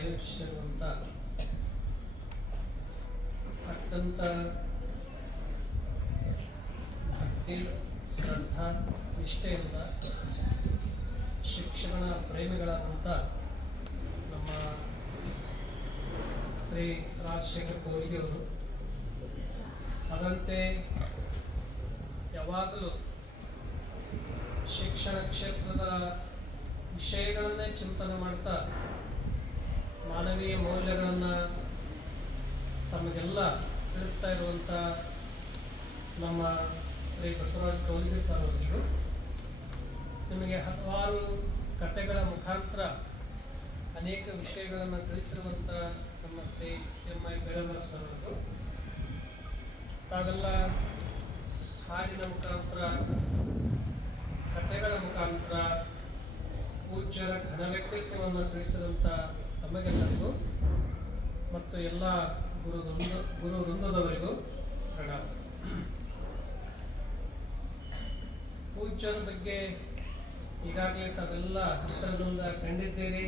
ಆಯೋಜಿಸಿರುವಂಥ ಅತ್ಯಂತ ಭಕ್ತಿ ಶ್ರದ್ಧಾ ನಿಷ್ಠೆಯಿಂದ ಶಿಕ್ಷಣ ಪ್ರೇಮಿಗಳಾದಂಥ ನಮ್ಮ ಶ್ರೀ ರಾಜಶೇಖರ್ ಕೋಲಿಗೆಯವರು ಅದರಂತೆ ಯಾವಾಗಲೂ ಶಿಕ್ಷಣ ಕ್ಷೇತ್ರದ ವಿಷಯಗಳನ್ನೇ ಚಿಂತನೆ ಮಾಡ್ತಾ ಮಾನವೀಯ ಮೌಲ್ಯಗಳನ್ನು ತಮಗೆಲ್ಲ ತಿಳಿಸ್ತಾ ಇರುವಂಥ ನಮ್ಮ ಶ್ರೀ ಬಸವರಾಜ್ ಕೌಲಿಗೆ ಸರ್ ಅವರಿಗೂ ನಿಮಗೆ ಹಲವಾರು ಕಥೆಗಳ ಮುಖಾಂತರ ಅನೇಕ ವಿಷಯಗಳನ್ನು ತಿಳಿಸಿರುವಂಥ ನಮ್ಮ ಶ್ರೀ ಎಂ.ಐ. ಬೇಡದರ ಸರ್ ಅವರಿಗೂ ತಾವೆಲ್ಲ ಹಾಡಿನ ಮುಖಾಂತರ ಕಥೆಗಳ ಮುಖಾಂತರ ಪೂಜ್ಯರ ಘನ ವ್ಯಕ್ತಿತ್ವವನ್ನು ತಿಳಿಸಿದಂಥ ತಮಗೆಲ್ಲರಿಗೂ ಮತ್ತು ಎಲ್ಲ ಗುರು ವೃಂದದವರಿಗೂ ಪ್ರಣಾಮ. ಪೂಜ್ಯರ ಬಗ್ಗೆ ಈಗಾಗಲೇ ತಾವೆಲ್ಲ ಹತ್ತಿರದಿಂದ ಕಂಡಿದ್ದೀರಿ,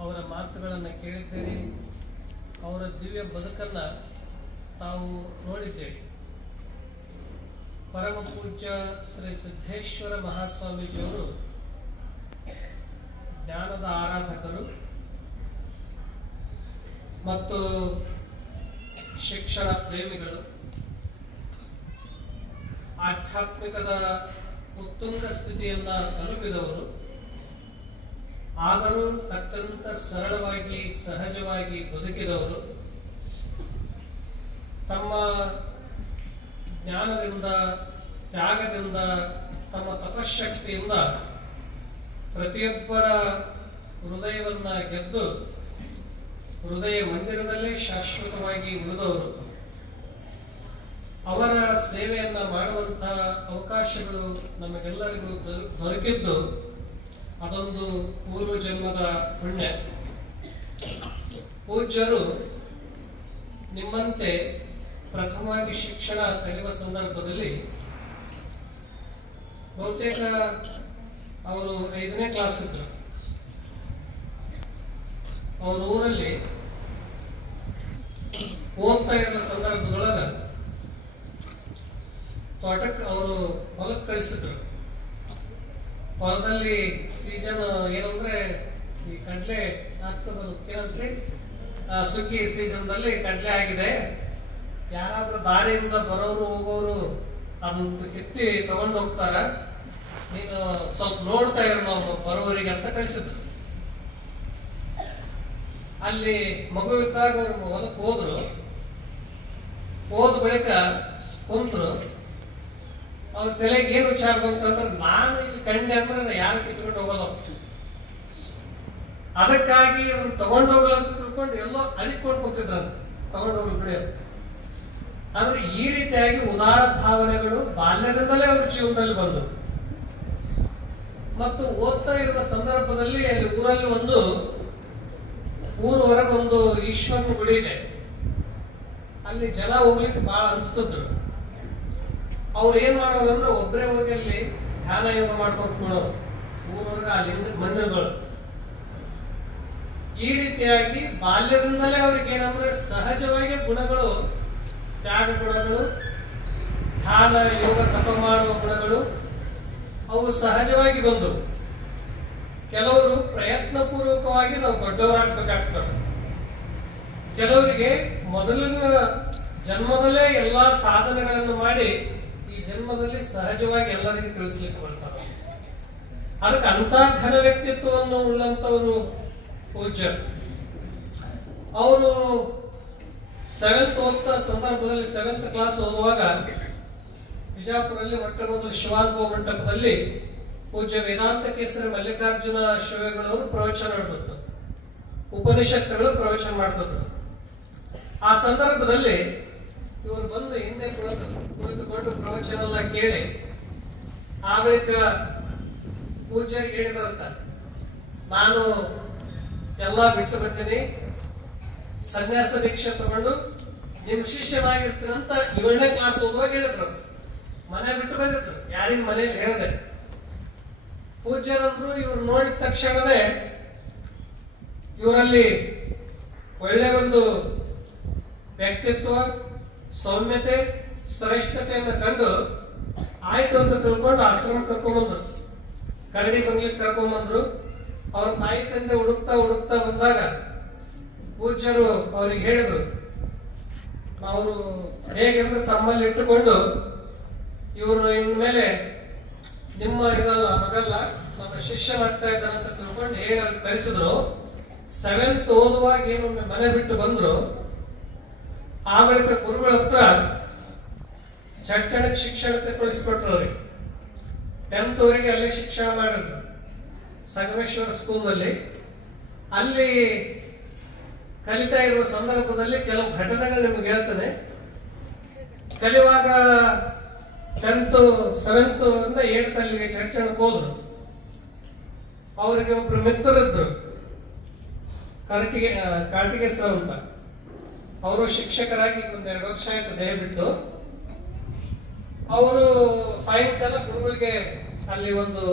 ಅವರ ಮಾತುಗಳನ್ನು ಕೇಳಿದ್ದೀರಿ, ಅವರ ದಿವ್ಯ ಬದುಕನ್ನು ತಾವು ನೋಡಿದ್ದೀರಿ. ಪರಮ ಪೂಜ್ಯ ಶ್ರೀ ಸಿದ್ದೇಶ್ವರ ಮಹಾಸ್ವಾಮೀಜಿಯವರು ಜ್ಞಾನದ ಆರಾಧಕರು ಮತ್ತು ಶಿಕ್ಷಣ ಪ್ರೇಮಿಗಳು, ಆಧ್ಯಾತ್ಮಿಕದ ಉತ್ತುಂಗ ಸ್ಥಿತಿಯನ್ನು ತಲುಪಿದವರು. ಆದರೂ ಅತ್ಯಂತ ಸರಳವಾಗಿ ಸಹಜವಾಗಿ ಬದುಕಿದವರು. ತಮ್ಮ ಜ್ಞಾನದಿಂದ, ತ್ಯಾಗದಿಂದ, ತಮ್ಮ ತಪಶಕ್ತಿಯಿಂದ ಪ್ರತಿಯೊಬ್ಬರ ಹೃದಯವನ್ನ ಗೆದ್ದು ಹೃದಯ ಮಂದಿರದಲ್ಲೇ ಶಾಶ್ವತವಾಗಿ ಉಳಿದವರು. ಅವರ ಸೇವೆಯನ್ನ ಮಾಡುವಂತಹ ಅವಕಾಶಗಳು ನಮಗೆಲ್ಲರಿಗೂ ದೊರಕಿದ್ದು ಅದೊಂದು ಪೂರ್ವ ಜನ್ಮದ ಪುಣ್ಯ. ಪೂಜ್ಯರು ನಿಮ್ಮಂತೆ ಪ್ರಥಮವಾಗಿ ಶಿಕ್ಷಣ ಕಲಿಯುವ ಸಂದರ್ಭದಲ್ಲಿ ಬಹುತೇಕ ಅವರು 5ನೇ ಕ್ಲಾಸ್ ಇದ್ರು. ಅವ್ರ ಊರಲ್ಲಿ ಓದ್ತಾ ಇರುವ ಸಂದರ್ಭದೊಳಗ ತೋಟಕ್ಕೆ ಅವರು ಹೊಲಕ್ಕೆ ಕಳಿಸಿದ್ರು. ಹೊಲದಲ್ಲಿ ಸೀಸನ್ ಏನಂದ್ರೆ ಈ ಕಡ್ಲೆ ಆಗ್ತದೆ, ಸುಗ್ಗಿ ಸೀಸನ್ದಲ್ಲಿ ಕಡ್ಲೆ ಆಗಿದೆ. ಯಾರಾದ್ರೂ ದಾರಿಯಿಂದ ಬರೋರು ಹೋಗೋರು ಅದನ್ನ ಎತ್ತಿ ತಗೊಂಡು ಹೋಗ್ತಾರ, ನೀನು ಸ್ವಲ್ಪ ನೋಡ್ತಾ ಇರೋ ನಾವು ಬರೋವರಿಗೆ ಅಂತ ಕಳಿಸಿದ್ರು. ಅಲ್ಲಿ ಮಗು ಇದ್ದಾಗ ಅವ್ರು ಹೊಲಕ್ಕೆ ಹೋದ್ರು. ಹೋದ ಬಳಿಕ ಕುಂತರು. ಅವ್ರ ತಲೆಗೆ ಏನ್ ವಿಚಾರ ಬಂತಂದ್ರೆ, ನಾನು ಇಲ್ಲಿ ಕಂಡೆ ಅಂದ್ರೆ ಯಾರು ಕಿತ್ಕೊಂಡು ಹೋಗಲ್ಲ, ಅದಕ್ಕಾಗಿ ಅದನ್ನ ತಗೊಂಡು ಹೋಗಲ್ಲ ಅಂತ ತಿಳ್ಕೊಂಡು ಎಲ್ಲೋ ಅಳಿಕೊಂಡು ಕೂತಿದ್ರಂತ, ತಗೊಂಡೋಗ್ಲು ಬಿಡಿಯೋದು. ಅಂದ್ರೆ ಈ ರೀತಿಯಾಗಿ ಉದಾರ ಭಾವನೆಗಳು ಬಾಲ್ಯದಿಂದಲೇ ಅವ್ರ ಜೀವನದಲ್ಲಿ ಬಂದು ಮತ್ತು ಓದ್ತಾ ಇರುವ ಸಂದರ್ಭದಲ್ಲಿ ಅಲ್ಲಿ ಊರಲ್ಲಿ ಊರ ಹೊರಗೆ ಒಂದು ಈಶ್ವರನ ಗುಡಿ ಇದೆ. ಅಲ್ಲಿ ಜನ ಹೋಗ್ಲಿಕ್ಕೆ ಬಹಳ ಅನ್ಸ್ತಿದ್ರು. ಅವ್ರು ಏನ್ ಮಾಡೋರು ಅಂದ್ರೆ ಒಬ್ಬರೇ ಹೋಗಿ ಅಲ್ಲಿ ಧ್ಯಾನ ಯೋಗ ಮಾಡ್ಕೊಂತ ಬಿಡೋರು ಊರವರೆಗೆ ಆ ಲಿಂಗ ಮಂದಿರಗಳು. ಈ ರೀತಿಯಾಗಿ ಬಾಲ್ಯದಿಂದಲೇ ಅವ್ರಿಗೆ ಏನಂದ್ರೆ ಸಹಜವಾಗಿ ಗುಣಗಳು, ತ್ಯಾಗ ಗುಣಗಳು, ಧ್ಯಾನ ಯೋಗ ತಪ ಮಾಡುವ ಗುಣಗಳು ಅವು ಸಹಜವಾಗಿ ಬಂದು. ಕೆಲವರು ಪ್ರಯತ್ನ ಪೂರ್ವಕವಾಗಿ ನಾವು ದೊಡ್ಡವರಾಗಬೇಕಾಗ್ತದೆ. ಕೆಲವರಿಗೆ ಮೊದಲಿನ ಜನ್ಮದಲ್ಲೇ ಎಲ್ಲಾ ಸಾಧನೆಗಳನ್ನು ಮಾಡಿ ಈ ಜನ್ಮದಲ್ಲಿ ಸಹಜವಾಗಿ ಎಲ್ಲರಿಗೂ ತಿಳಿಸ್ಲಿಕ್ಕೆ ಬರ್ತಾರೆ. ಅದಕ್ಕೆ ಅಂತ ಘನ ವ್ಯಕ್ತಿತ್ವವನ್ನು ಉಳ್ಳಂತವರು ಪೂಜ್ಯ. ಅವರು 7th ಓದ್ತಾ ಸಂದರ್ಭದಲ್ಲಿ 7th ಕ್ಲಾಸ್ ಓದುವಾಗ ಬಿಜಾಪುರಲ್ಲಿ ಮೊಟ್ಟ ಮೊದಲು ಶಿವಾನುಭವ ಮಂಟಪದಲ್ಲಿ ಪೂಜ್ಯ ವೇದಾಂತ ಕೇಸರಿ ಮಲ್ಲಿಕಾರ್ಜುನ ಶಿವಗಳವರು ಪ್ರವಚನ ನಡೆದಿತ್ತು. ಉಪನಿಷತ್ತುಗಳು ಪ್ರವಚನ ಮಾಡ್ತಿದ್ರು. ಆ ಸಂದರ್ಭದಲ್ಲಿ ಇವರು ಬಂದು ಹಿಂದೆ ಕುಳಿತುಕೊಂಡು ಪ್ರವಚನ ಎಲ್ಲ ಕೇಳಿ ಆ ಬಳಿಕ ಪೂಜ್ಯರಿಗೆ ಹೇಳಿದಂತ, ನಾನು ಎಲ್ಲ ಬಿಟ್ಟು ಬಂದಿನಿ, ಸನ್ಯಾಸ ದೀಕ್ಷೆ ತಗೊಂಡು ನಿಮ್ ಶಿಷ್ಯನಾಗಿರ್ತೀನಂತ 7ನೇ ಕ್ಲಾಸ್ ಓದುವಾಗ ಹೇಳಿದ್ರು. ಮನೆ ಬಿಟ್ಟು ಬಂದಿದ್ರು, ಯಾರಿಗ ಮನೇಲಿ ಹೇಳಿದೆ. ಪೂಜ್ಯರಂದ್ರು ಇವ್ರು ನೋಡಿದ ತಕ್ಷಣವೇ ಇವರಲ್ಲಿ ಒಳ್ಳೆ ಒಂದು ವ್ಯಕ್ತಿತ್ವ, ಸೌಮ್ಯತೆ, ಶ್ರೇಷ್ಠತೆಯನ್ನು ಕಂಡು ಆಯ್ತು ಅಂತ ತಿಳ್ಕೊಂಡು ಆಶ್ರಮ ಕರ್ಕೊಂಡ್ಬಂದ್ರು. ಕರಡಿ ಬಂಗ್ಲಿಕ್ಕೆ ಕರ್ಕೊಂಡ್ಬಂದ್ರು. ಅವ್ರ ತಾಯಿ ತಂದೆ ಹುಡುಕ್ತಾ ಹುಡುಕ್ತಾ ಬಂದಾಗ ಪೂಜ್ಯರು ಅವ್ರಿಗೆ ಹೇಳಿದ್ರು, ಅವರು ಹೇಗೆಂದ್ರೆ ತಮ್ಮಲ್ಲಿ ಇಟ್ಟುಕೊಂಡು ಇವರು ಇನ್ಮೇಲೆ ನಿಮ್ಮ ಇದಲ್ಲ ಮಗಲ್ಲ ನಮ್ಮ ಶಿಷ್ಯನಾಗ್ತಾ ಇದ್ದಾನೆ ಅಂತ ತಿಳ್ಕೊಂಡು ಹೇಗೆ ಕಳಿಸಿದ್ರು. 7th ಓದುವಾಗ ಏನೊಮ್ಮೆ ಮನೆ ಬಿಟ್ಟು ಬಂದ್ರು. ಆ ಬಳಿಕ ಗುರುಗಳ ಹತ್ರ ಚಡ್ಚಣಕ್ಕೆ ಶಿಕ್ಷಣಕ್ಕೆ ಕಳಿಸ್ಕೊಟ್ರು. ಅವ್ರಿಗೆ 10th ವರೆಗೆ ಅಲ್ಲಿ ಶಿಕ್ಷಣ ಮಾಡಿದ್ರು ಸಂಗಮೇಶ್ವರ ಸ್ಕೂಲ್ನಲ್ಲಿ. ಅಲ್ಲಿ ಕಲಿತಾ ಇರುವ ಸಂದರ್ಭದಲ್ಲಿ ಕೆಲವು ಘಟನೆಗಳು ನಿಮ್ಗೆ ಹೇಳ್ತೇನೆ. ಕಲಿಯುವಾಗ 10th 7th ಇಂದ 8th ಅಲ್ಲಿಗೆ ಚಡ್ಚಣಕ್ಕೆ ಹೋದ್ರು. ಅವರಿಗೆ ಒಬ್ರು ಮಿತ್ರರಿದ್ರು, ಕಾರ್ಟಿಗೇಶ್ವರ ಅಂತ. ಅವರು ಶಿಕ್ಷಕರಾಗಿ 1-2 ವರ್ಷ ಆಯ್ತು ದೇಹ ಬಿಟ್ಟು. ಅವರು ಸಾಯಂಕಾಲ ಗುರುಗಳಿಗೆ ಅಲ್ಲಿ ಒಂದು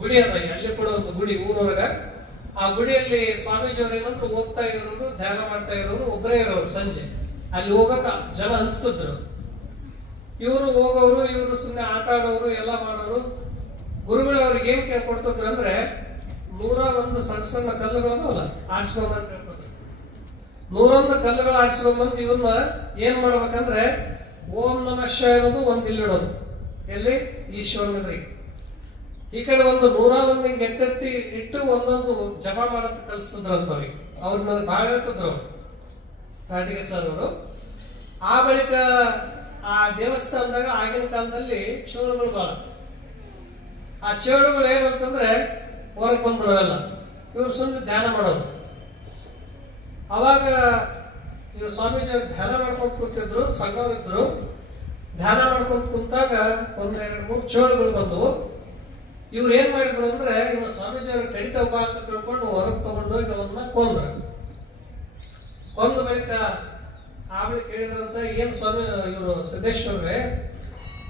ಗುಡಿ ಅದ, ಅಲ್ಲಿ ಕೂಡ ಒಂದು ಗುಡಿ ಊರೊಳಗ. ಆ ಗುಡಿಯಲ್ಲಿ ಸ್ವಾಮೀಜಿಯವರು ಏನಂದ್ರು ಓದ್ತಾ ಇರೋರು, ಧ್ಯಾನ ಮಾಡ್ತಾ ಇರೋರು ಒಬ್ಬರೇ ಇರೋರು. ಸಂಜೆ ಅಲ್ಲಿ ಹೋಗಕ ಜನ ಅನ್ಸ್ತಿದ್ರು. ಇವರು ಹೋಗೋರು, ಇವರು ಸುಮ್ಮನೆ ಆಟ ಆಡೋರು, ಎಲ್ಲ ಮಾಡೋರು. ಗುರುಗಳು ಅವ್ರಿಗೆ ಏನ್ ಕೊಡ್ತಿದ್ರು ಅಂದ್ರೆ 101 ಸಣ್ಣ ಸಣ್ಣ ಕಲ್ಲುಗಳು ಅದಾವಲ್ಲ, ಆರಿಸ್ಕೊಂಬಂತ ಹೇಳ್ತಿದ್ರು. 101 ಕಲ್ಲುಗಳು ಆರಿಸ್ಕೊಂಬಂದು ಇವನ್ನ ಏನ್ ಮಾಡ್ಬೇಕಂದ್ರೆ ಓಂ ನಮಃ ಶಿವಾಯ ಅನ್ನೋದು ಒಂದು ಇಲ್ಲಿಡೋದು, ಎಲ್ಲಿ ಈಶ್ವರನಿಗೆ. ಈ ಕಡೆ ಒಂದು 101 ಎತ್ತೆತ್ತಿ ಇಟ್ಟು ಒಂದೊಂದು ಜಪ ಮಾಡಕ್ ಕಲಿಸ್ತಿದ್ರು ಅಂತ ಅವ್ರಿಗೆ. ಅವ್ರು ನನಗೆ ಬಹಳ ಹೇಳ್ತಿದ್ರು ಕಾಟಿಗೆ ಸರ್ ಅವರು. ಆ ಬಳಿಕ ಆ ದೇವಸ್ಥಾನದಾಗ ಆಗಿನ ಕಾಲದಲ್ಲಿ ಚೇಳುಗಳು ಬಹಳ. ಆ ಚೇಳುಗಳು ಏನಂತಂದ್ರೆ ಹೊರಗೆ ಬಂದ್ಬಿಡೋಲ್ಲ, ಇವ್ರು ಸುಮ್ಮನೆ ಧ್ಯಾನ ಮಾಡೋದು. ಅವಾಗ ಇವ್ರು ಸ್ವಾಮೀಜಿ ಅವ್ರು ಧ್ಯಾನ ಮಾಡ್ಕೊಂತ ಕೂತಿದ್ರು, ಸಂಘವರಿದ್ರು. ಧ್ಯಾನ ಮಾಡ್ಕೊಂತ ಕುಂತಾಗ 1-2-3 ಚೇಳುಗಳು ಬಂದವು. ಇವ್ರು ಏನ್ ಮಾಡಿದ್ರು ಅಂದ್ರೆ ಇವ ಸ್ವಾಮೀಜಿ ಅವ್ರು ಕಡಿತ ಉಪ ಅಂತ ತಿಳ್ಕೊಂಡು ಹೊರಗೆ ತಗೊಂಡೋಗಿ ಅವನ್ನ ಕೊಂದ್ರು. ಕೊಂದ ಬಳಿಕ ಆಮೇಲೆ ಕೇಳಿದ್ರಂತ, ಏನ್ ಸ್ವಾಮಿ ಇವರು ಸಿದ್ದೇಶ್ವರ್ರೆ,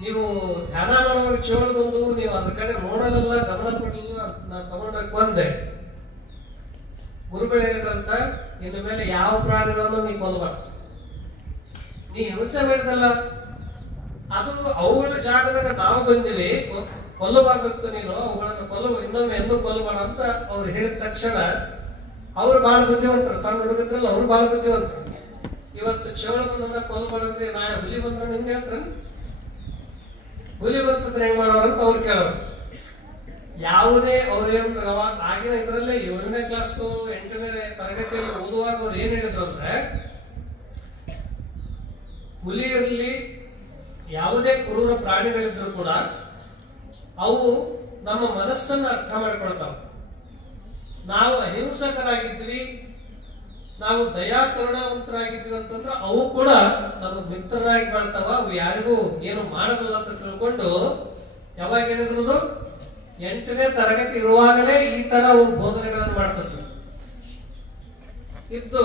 ನೀವು ಧ್ಯಾನ ಮಾಡುವಾಗ ಚೇಳು ಬಂದು ನೀವು ಅದ್ರ ಕಡೆ ನೋಡಲಿಲ್ಲ, ಗಮನ ಕೊಡಲಿಲ್ಲ, ನಾನು ತಗೊಂಡೋಗಿ ಬಂದೆ. ಗುರುಗಳು ಹೇಳಿದ್ರಂತ, ಇನ್ನು ಮೇಲೆ ಯಾವ ಪ್ರಾಣಿಗಳನ್ನು ನೀವು ಕೊಲ್ಲಬಾರ್ದು. ನೀ ಹಿಂಸೆ ಮಾಡಿದಲ್ಲ, ಅದು ಅವುಗಳ ಜಾಗದಾಗ ನಾವು ಬಂದಿವಿ, ಕೊಲ್ಲಬಾರ್ದಿತ್ತು ನೀನು, ಅವುಗಳನ್ನು ಇನ್ನೊಮ್ಮೆ ಎಂದೂ ಕೊಲ್ಲಬಾರ್ದು ಅಂತ ಅವ್ರು ಹೇಳಿದ ತಕ್ಷಣ ಅವ್ರು ಬಹಳ ಬುದ್ಧಿವಂತರು. ಸಣ್ಣ ಹುಡುಗಿದ್ರಲ್ಲ, ಅವ್ರು ಬಹಳ ಬಂದಿವಂತರು. ಇವತ್ತು ಚೇಳು ಬಂದ ಕೊಲ್ಲಬಾರ್ದಂದ್ರೆ ನಾಳೆ ಹುಲಿ ಬಂದ್ರೆ ನಿಮ್ಗೆ ಹೇಳ್ತಾರ, ಹುಲಿ ಬಂತಂದ್ರೆ ಹೆಂಗ್ ಮಾಡೋರಂತ ಅವ್ರು ಕೇಳೋರು. ಯಾವುದೇ ಅವ್ರು ಏನಂದ್ರೆ ಆಗಿನ ಇದರಲ್ಲೇ 7ನೇ ಕ್ಲಾಸು 8ನೇ ತರಗತಿಯಲ್ಲಿ ಓದುವಾಗ ಅವ್ರು ಏನ್ ಹೇಳಿದ್ರು ಅಂದ್ರೆ, ಹುಲಿಯಲ್ಲಿ ಯಾವುದೇ ಕ್ರೂರ ಪ್ರಾಣಿಗಳಿದ್ರು ಕೂಡ ಅವು ನಮ್ಮ ಮನಸ್ಸನ್ನ ಅರ್ಥ ಮಾಡಿಕೊಳ್ತಾವ. ನಾವು ಅಹಿಂಸಕರಾಗಿದ್ವಿ, ನಾವು ದಯಾ ಕರುಣಾವಂತರಾಗಿದ್ವಿ ಅಂತಂದ್ರೆ ಅವು ಕೂಡ ನಮಗೆ ಮಿತ್ರರಾಗಿ ಬೆಳ್ತಾವ. ಅವು ಯಾರಿಗೂ ಏನು ಮಾಡೋದಿಲ್ಲ ಅಂತ ತಿಳ್ಕೊಂಡು ಯಾವಾಗ ಹೇಳಿದ್ರು 8ನೇ ತರಗತಿ ಇರುವಾಗಲೇ ಈ ತರ ಅವ್ರು ಬೋಧನೆಗಳನ್ನು ಮಾಡ್ತಿದ್ರು. ಇದ್ದು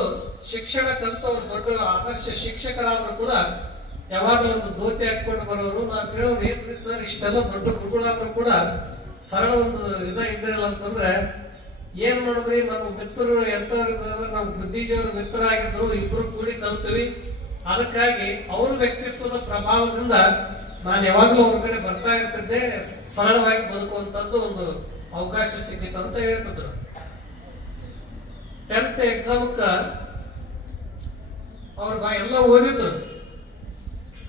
ಶಿಕ್ಷಣ ಕಲ್ತವ್ರು ದೊಡ್ಡ ಆದರ್ಶ ಶಿಕ್ಷಕರಾದ್ರು ಕೂಡ ಯಾವಾಗಲೂ ಒಂದು ಧೋತಿ ಹಾಕೊಂಡು ಬರೋರು. ನಾವು ಕೇಳೋರು, ಏನ್ರಿ ಸರ್ ಇಷ್ಟೆಲ್ಲ ದೊಡ್ಡ ಗುರುಗಳಾದ್ರೂ ಕೂಡ ಸರಳ ಒಂದು ಇದ್ದಿರಲ್ಲ ಅಂತಂದ್ರೆ, ಏನ್ ಮಾಡಿದ್ರಿ, ನಮ್ಮ ಮಿತ್ರರು ಎಂತವ್ರು, ನಮ್ಮ ಬುದ್ಧಿಜೀವರು ಮಿತ್ರ ಆಗಿದ್ರು, ಇಬ್ರು ಕೂಡಿ ಕಲ್ತೀವಿ. ಅದಕ್ಕಾಗಿ ಅವ್ರ ವ್ಯಕ್ತಿತ್ವದ ಪ್ರಭಾವದಿಂದ ನಾನು ಯಾವಾಗ್ಲೂ ಅವ್ರ ಕಡೆ ಬರ್ತಾ ಇರ್ತಿದ್ದೆ, ಸರಳವಾಗಿ ಬದುಕುವಂತದ್ದು ಒಂದು ಅವಕಾಶ ಸಿಕ್ಕಿತ್ತು ಅಂತ ಹೇಳ್ತಿದ್ರು. 10th ಎಕ್ಸಾಮಕ್ಕ ಅವ್ರ ಎಲ್ಲ ಓದಿದ್ರು.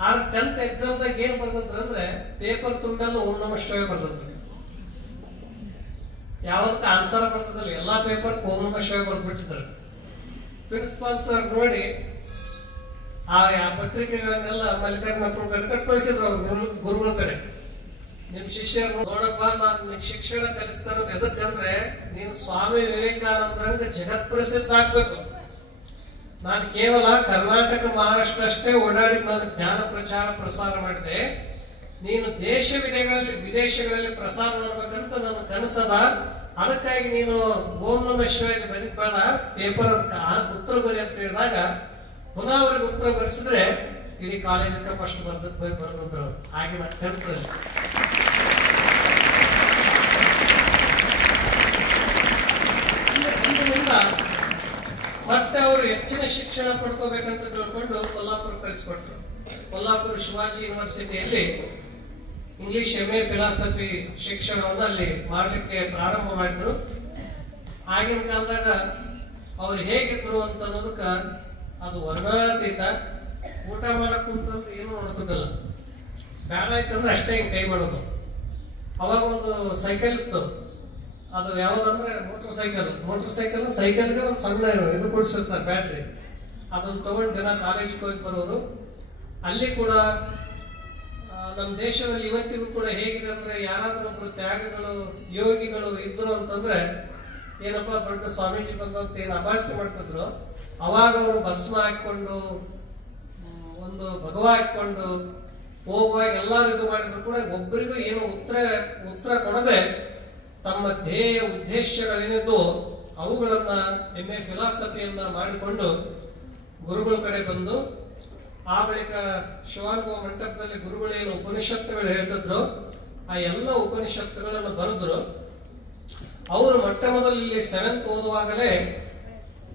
ಆ 10th ಎಕ್ಸಾಮ್ದಾಗ ಏನ್ ಬರ್ತಿದ್ರು ಅಂದ್ರೆ ಪೇಪರ್ ತುಂಬೆಲ್ಲ ಓಂ ನಮಃ ಶಿವಾಯ ಬರ್ತಿದ್ರು. ಯಾವದಕ್ಕೆ ಆನ್ಸರ್ ಬರ್ತದಲ್ಲ, ಎಲ್ಲಾ ಪೇಪರ್ ಓಂ ನಮಃ ಶಿವಾಯ ಬರ್ಬಿಟ್ಟಿದ್ರು. ಪ್ರಿನ್ಸಿಪಾಲ್ ಸರ್ ನೋಡಿ ಆ ಪತ್ರಿಕೆಗಳನ್ನೆಲ್ಲ ಮಲ್ಲಿಕಾರ್ಜುನ ಕಡೆ ಕಟ್ಕಳಿಸಿದ್ರು ಅವ್ರ ಗುರುಗಳ ಕಡೆ. ನಿಮ್ ಶಿಷ್ಯರು ನೋಡಪ್ಪ, ನಾನು ನಿನ್ ಶಿಕ್ಷಣ ಕಲಿಸ್ತಾ ಇರೋದು ಎದಕ್ಕಂದ್ರೆ ನೀನು ಸ್ವಾಮಿ ವಿವೇಕಾನಂದರಂಗ ಜಗತ್ ಪ್ರಸಿದ್ಧ ಆಗ್ಬೇಕು. ನಾನು ಕೇವಲ ಕರ್ನಾಟಕ ಮಹಾರಾಷ್ಟ್ರ ಅಷ್ಟೇ ಓಡಾಡಿ ನಾನು ಜ್ಞಾನ ಪ್ರಚಾರ ಪ್ರಸಾರ ಮಾಡಿದೆ. ನೀನು ವಿದೇಶಗಳಲ್ಲಿ ಪ್ರಸಾರ ಮಾಡ್ಬೇಕಂತ ನನ್ನ ಕನಸದ. ಅದಕ್ಕಾಗಿ ನೀನು ಓಂ ನಮಃ ಶಿವಾಯ ಬರೀದ್ ಬೇಡ, ಪೇಪರ್ ಉತ್ತರ ಬರಿ ಅಂತ ಹೇಳಿದಾಗ ಪುನಃ ಅವ್ರಿಗೆ ಉತ್ತರ ಬರೆಸಿದ್ರೆ ಇಡೀ ಕಾಲೇಜಕ್ಕೆ ಫಸ್ಟ್ ಬರ್ದಿದ್ರು. ಹಾಗೆ ನಾನು 10th ಅಲ್ಲಿ ಅಂದಿನಿಂದ ಮತ್ತೆ ಅವರು ಹೆಚ್ಚಿನ ಶಿಕ್ಷಣ ಪಡ್ಕೋಬೇಕಂತ ತಿಳ್ಕೊಂಡು ಕೊಲ್ಲಾಪುರ ಕಳಿಸ್ಕೊಟ್ರು. ಕೊಲ್ಲಾಪುರ ಶಿವಾಜಿ ಯೂನಿವರ್ಸಿಟಿಯಲ್ಲಿ ಇಂಗ್ಲಿಷ್ MA ಫಿಲಾಸಫಿ ಶಿಕ್ಷಣವನ್ನು ಅಲ್ಲಿ ಮಾಡಲಿಕ್ಕೆ ಪ್ರಾರಂಭ ಮಾಡಿದ್ರು. ಆಗಿನ ಕಾಲದಾಗ ಅವ್ರು ಹೇಗಿದ್ರು ಅಂತ ಅನ್ನೋದಕ್ಕ ಅದು ವರ್ಣನಾತೀತ. ಊಟ ಮಾಡಕ್ ಕುಂತಂದ್ರೆ ಏನು ನೋಡ್ತಿದ್ದಲ್ಲ, ಬೇಡ ಆಯ್ತಂದ್ರೆ ಅಷ್ಟೇ ಹಿಂಗೆ ಕೈ ಮಾಡೋದು. ಅವಾಗ ಒಂದು ಸೈಕಲ್ ಇತ್ತು, ಅದು ಯಾವ್ದಂದ್ರೆ ಮೋಟರ್ ಸೈಕಲ್ಗೆ ಒಂದು ಸಣ್ಣ ಇದು ಕೊಡಿಸಿರ್ತಾರೆ ಬ್ಯಾಟ್ರಿ, ಅದನ್ನ ತಗೊಂಡು ದಿನ ಕಾಲೇಜಿಗೆ ಹೋಗಿ ಬರೋರು. ಅಲ್ಲಿ ಕೂಡ ನಮ್ಮ ದೇಶದಲ್ಲಿ ಇವತ್ತಿಗೂ ಕೂಡ ಹೇಗಿದೆ ಅಂದ್ರೆ, ಯಾರಾದ್ರೂ ಒಬ್ರು ತ್ಯಾಗಗಳು ಯೋಗಿಗಳು ಇದ್ರು ಅಂತಂದ್ರೆ ಏನಪ್ಪಾ ದೊಡ್ಡ ಸ್ವಾಮೀಜಿ ಬಂದಂತ ಏನು ಅಭಾಸ್ಯ ಮಾಡ್ತಿದ್ರು, ಅವಾಗ ಅವರು ಭಸ್ಮ ಹಾಕೊಂಡು ಒಂದು ಭಗವ ಹಾಕೊಂಡು ಹೋಗುವಾಗ ಎಲ್ಲಾರು ಇದು ಮಾಡಿದ್ರು ಕೂಡ ಒಬ್ಬರಿಗೂ ಏನು ಉತ್ತರ ಕೊಡದೆ ತಮ್ಮ ಧ್ಯೇಯ ಉದ್ದೇಶಗಳೇನಿದ್ದು ಅವುಗಳನ್ನ MA ಫಿಲಾಸಫಿಯನ್ನ ಮಾಡಿಕೊಂಡು ಗುರುಗಳ ಕಡೆ ಬಂದು, ಆ ಬಳಿಕ ಶಿವಾನುಭವ ಮಂಟಪದಲ್ಲಿ ಗುರುಗಳೇನು ಉಪನಿಷತ್ತುಗಳು ಹೇಳ್ತಿದ್ರು ಆ ಎಲ್ಲ ಉಪನಿಷತ್ತುಗಳನ್ನು ಬರೆದ್ರು. ಅವರು ಮೊಟ್ಟ ಮೊದಲಲ್ಲಿ 7th ಓದುವಾಗಲೇ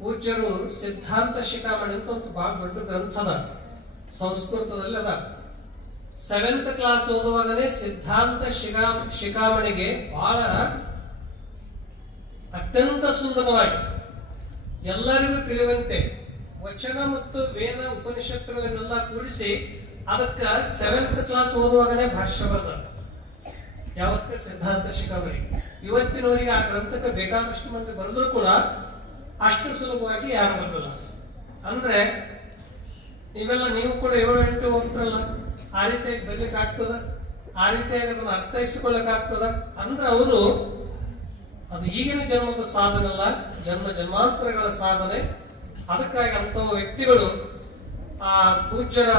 ಪೂಜ್ಯರು ಸಿದ್ಧಾಂತ ಶಿಖಾಮಣಿ ಅಂತ ಒಂದು ಬಹಳ ದೊಡ್ಡ ಗ್ರಂಥದ ಸಂಸ್ಕೃತದಲ್ಲಿ ಅದ. 7th ಕ್ಲಾಸ್ ಓದುವಾಗಲೇ ಸಿದ್ಧಾಂತ ಶಿಖಾಮಣಿಗೆ ಬಹಳ ಅತ್ಯಂತ ಸುಂದರವಾಗಿ ಎಲ್ಲರಿಗೂ ತಿಳಿಯುವಂತೆ ವಚನ ಮತ್ತು ವೇದ ಉಪನಿಷತ್ತುಗಳನ್ನೆಲ್ಲ ಕೂಡಿಸಿ ಅದಕ್ಕ 7th ಕ್ಲಾಸ್ ಓದುವಾಗನೇ ಭಾಷ್ಯ ಬರ್ತಾರೆ. ಯಾವತ್ತ ಸಿದ್ಧಾಂತ ಶಿಖಾಮಣಿ. ಇವತ್ತಿನವರಿಗೆ ಆ ಗ್ರಂಥಕ್ಕೆ ಬೇಕಾದಷ್ಟು ಮಂದಿ ಬರೆದ್ರು ಕೂಡ ಅಷ್ಟು ಸುಲಭವಾಗಿ ಯಾರು ಬರಲ್ಲ. ಅಂದ್ರೆ ನೀವು ಕೂಡ 7-8 ಹೋಗ್ತಿರಲ್ಲ, ಆ ರೀತಿಯಾಗಿ ಬರ್ಲಿಕ್ಕೆ ಆಗ್ತದ, ಆ ರೀತಿಯಾಗಿ ಅದನ್ನು ಅರ್ಥೈಸಿಕೊಳ್ಳಕ್ ಆಗ್ತದ ಅಂದ್ರೆ ಅವರು ಅದು ಈಗಿನ ಜನ್ಮದ ಸಾಧನೆ ಅಲ್ಲ, ಜನ್ಮಾಂತರಗಳ ಸಾಧನೆ. ಅದಕ್ಕಾಗಿ ಅಂತ ವ್ಯಕ್ತಿಗಳು ಆ ಪೂಜ್ಯರ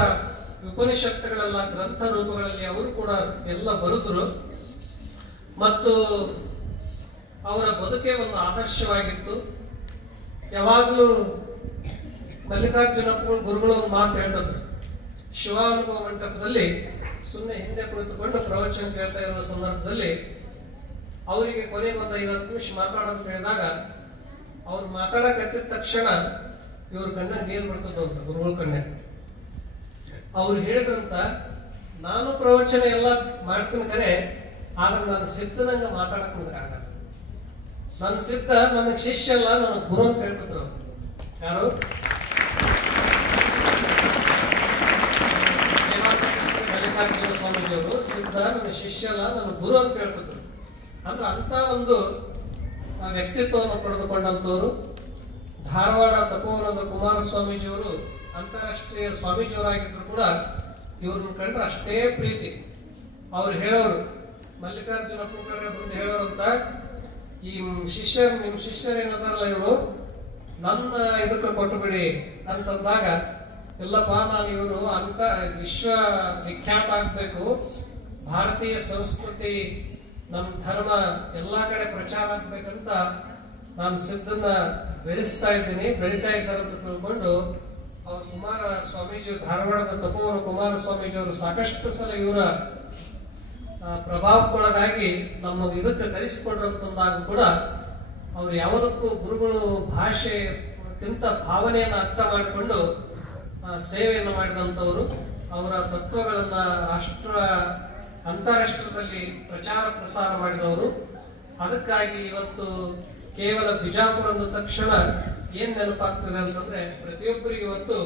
ಉಪನಿಷತ್ತುಗಳೆಲ್ಲ ಗ್ರಂಥ ರೂಪಗಳಲ್ಲಿ ಅವರು ಕೂಡ ಎಲ್ಲ ಬರೆದರು ಮತ್ತು ಅವರ ಬದುಕೆ ಒಂದು ಆದರ್ಶವಾಗಿತ್ತು. ಯಾವಾಗಲೂ ಮಲ್ಲಿಕಾರ್ಜುನ ಗುರುಗಳು ಒಂದು ಮಾತು ಹೇಳ್ತಿದ್ರು. ಶಿವಾನುಭವ ಮಂಟಪದಲ್ಲಿ ಸುಮ್ಮನೆ ಹಿಂದೆ ಕುಳಿತುಕೊಂಡು ಪ್ರವಚನ ಕೇಳ್ತಾ ಇರುವ ಸಂದರ್ಭದಲ್ಲಿ ಅವರಿಗೆ ಕೊನೆಗೆ ಒಂದು 5-10 ನಿಮಿಷ ಮಾತಾಡೋದು ಹೇಳಿದಾಗ ಅವ್ರು ಮಾತಾಡಕತ್ತಿದ ತಕ್ಷಣ ಇವ್ರ ಕಣ್ಣ ನೀರು ಬರ್ತದ ಅಂತ ಗುರುಗಳ ಕಣ್ಣೆ. ಅವ್ರು ಹೇಳಿದ್ರಂತ, ನಾನು ಪ್ರವಚನ ಎಲ್ಲ ಮಾಡ್ತೀನಿ ಕರೆ, ಆದ್ರೆ ನಾನು ಸಿದ್ಧನಂಗ ಮಾತಾಡಕ್ ಆಗಲ್ಲ. ನನ್ನ ಸಿದ್ಧ ನನಗೆ ಶಿಷ್ಯ ಅಲ್ಲ, ನನಗೆ ಗುರು ಅಂತ ಹೇಳ್ತಿದ್ರು. ಯಾರು? ಮಲ್ಲಿಕಾರ್ಜುನ ಸ್ವಾಮೀಜಿಯವರು ಸಿದ್ಧ ನನ್ನ ಶಿಷ್ಯ ಅಲ್ಲ, ನನ್ನ ಗುರು ಅಂತ ಹೇಳ್ತಿದ್ರು. ಅಂದ್ರೆ ಅಂತ ಒಂದು ವ್ಯಕ್ತಿತ್ವವನ್ನು ಪಡೆದುಕೊಂಡಂತವರು. ಧಾರವಾಡ ತಪೋವನದ ಕುಮಾರಸ್ವಾಮೀಜಿಯವರು ಅಂತಾರಾಷ್ಟ್ರೀಯ ಸ್ವಾಮೀಜಿಯವರಾಗಿದ್ರು ಕೂಡ ಇವ್ರನ್ನ ಕಂಡ್ರೆ ಅಷ್ಟೇ ಪ್ರೀತಿ. ಅವ್ರು ಹೇಳೋರು, ಮಲ್ಲಿಕಾರ್ಜುನ ಕಡೆ ಬಂದು ಹೇಳೋರಂತ, ಈ ನಿಮ್ ಶಿಷ್ಯರು ಏನಂತಾರಲ್ಲ ಇವರು ನನ್ನ ಇದಕ್ಕೆ ಕೊಟ್ಟು ಬಿಡಿ ಅಂತಂದಾಗ, ಇಲ್ಲಪ್ಪ ನಾನು ಇವರು ಅಂತ ವಿಶ್ವ ವಿಖ್ಯಾತ ಆಗ್ಬೇಕು, ಭಾರತೀಯ ಸಂಸ್ಕೃತಿ ನಮ್ಮ ಧರ್ಮ ಎಲ್ಲಾ ಕಡೆ ಪ್ರಚಾರ ಆಗ್ಬೇಕಂತ ನಾನು ಸಿದ್ಧನ ಬೆಳೆಸ್ತಾ ಇದ್ದೀನಿ, ಬೆಳೀತಾ ಇದ್ದಾರೆ ಅಂತ ತಿಳ್ಕೊಂಡು ಅವ್ರು ಕುಮಾರ ಸ್ವಾಮೀಜಿ, ಧಾರವಾಡದ ತಪೋವನ ಕುಮಾರ ಸ್ವಾಮೀಜಿಯವರು ಸಾಕಷ್ಟು ಸಲ ಇವರ ಪ್ರಭಾವಕ್ಕೊಳಗಾಗಿ ನಮ್ಮ ಇದಕ್ಕೆ ಕಲಿಸಿಕೊಡ್ರಂತಂದಾಗ ಕೂಡ ಅವ್ರು ಯಾವುದಕ್ಕೂ ಗುರುಗಳು ಭಾಷೆಗಿಂತ ಭಾವನೆಯನ್ನು ಅರ್ಥ ಮಾಡಿಕೊಂಡು ಸೇವೆಯನ್ನು ಮಾಡಿದಂಥವರು. ಅವರ ತತ್ವಗಳನ್ನ ಅಂತಾರಾಷ್ಟ್ರದಲ್ಲಿ ಪ್ರಚಾರ ಪ್ರಸಾರ ಮಾಡಿದವರು. ಅದಕ್ಕಾಗಿ ಇವತ್ತು ಕೇವಲ ಬಿಜಾಪುರ ಅಂದ ತಕ್ಷಣ ಏನ್ ನೆನಪಾಗ್ತದೆ ಅಂತಂದ್ರೆ, ಪ್ರತಿಯೊಬ್ಬರಿಗೆ ಇವತ್ತು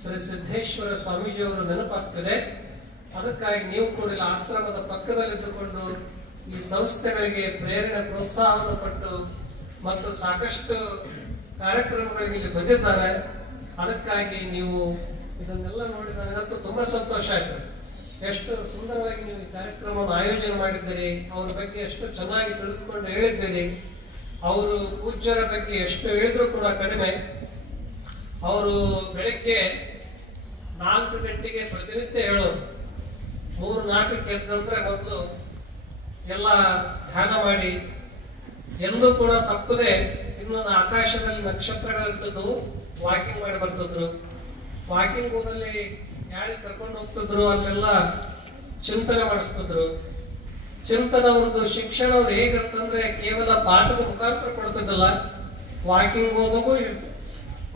ಶ್ರೀ ಸಿದ್ದೇಶ್ವರ ಸ್ವಾಮೀಜಿಯವರು ನೆನಪಾಗ್ತದೆ. ಅದಕ್ಕಾಗಿ ನೀವು ಕೂಡ ಇಲ್ಲಿ ಆಶ್ರಮದ ಪಕ್ಕದಲ್ಲಿದ್ದುಕೊಂಡು ಈ ಸಂಸ್ಥೆಗಳಿಗೆ ಪ್ರೇರಣೆ ಪ್ರೋತ್ಸಾಹವನ್ನು ಕೊಟ್ಟು ಮತ್ತು ಸಾಕಷ್ಟು ಕಾರ್ಯಕ್ರಮಗಳಿಗೆ ಇಲ್ಲಿ ಬಂದಿದ್ದಾರೆ. ಅದಕ್ಕಾಗಿ ನೀವು ಇದನ್ನೆಲ್ಲ ನೋಡಿ ನನಗಂತೂ ತುಂಬಾ ಸಂತೋಷ ಆಯ್ತು. ಎಷ್ಟು ಸುಂದರವಾಗಿ ನೀವು ಈ ಕಾರ್ಯಕ್ರಮವನ್ನು ಆಯೋಜನೆ ಮಾಡಿದ್ದೀರಿ, ಅವ್ರ ಬಗ್ಗೆ ಎಷ್ಟು ಚೆನ್ನಾಗಿ ತಿಳಿದುಕೊಂಡು ಹೇಳಿದ್ದೀರಿ. ಅವರು ಪೂಜ್ಯರ ಬಗ್ಗೆ ಎಷ್ಟು ಹೇಳಿದ್ರು ಕೂಡ ಕಡಿಮೆ. ಅವರು ಬೆಳಿಗ್ಗೆ 4 ಗಂಟೆಗೆ ಪ್ರತಿನಿತ್ಯ ಹೇಳೋರು. 3-4ಕ್ಕೆ ಎದ್ದಂದ್ರೆ ಮೊದಲು ಎಲ್ಲ ಧ್ಯಾನ ಮಾಡಿ, ಎಂದೂ ಕೂಡ ತಪ್ಪದೆ ಇನ್ನೊಂದು ಆಕಾಶದಲ್ಲಿ ನಕ್ಷತ್ರಗಳಿರ್ತಿದ್ವು, ವಾಕಿಂಗ್ ಮಾಡಿ ಬರ್ತಿದ್ರು. ವಾಕಿಂಗ್ ಊರಲ್ಲಿ ಯಾರು ಕರ್ಕೊಂಡು ಹೋಗ್ತಿದ್ರು ಅಲ್ಲೆಲ್ಲ ಚಿಂತನೆ ಮಾಡಿಸ್ತಿದ್ರು. ಚಿಂತನ ಅವ್ರದ್ದು ಶಿಕ್ಷಣ ಅವ್ರು ಹೇಗಂತಂದ್ರೆ ಕೇವಲ ಪಾಠದ ಮುಖಾಂತರ ಕೊಡ್ತಿದ್ದಲ್ಲ, ವಾಕಿಂಗ್ ಹೋದಾಗೂ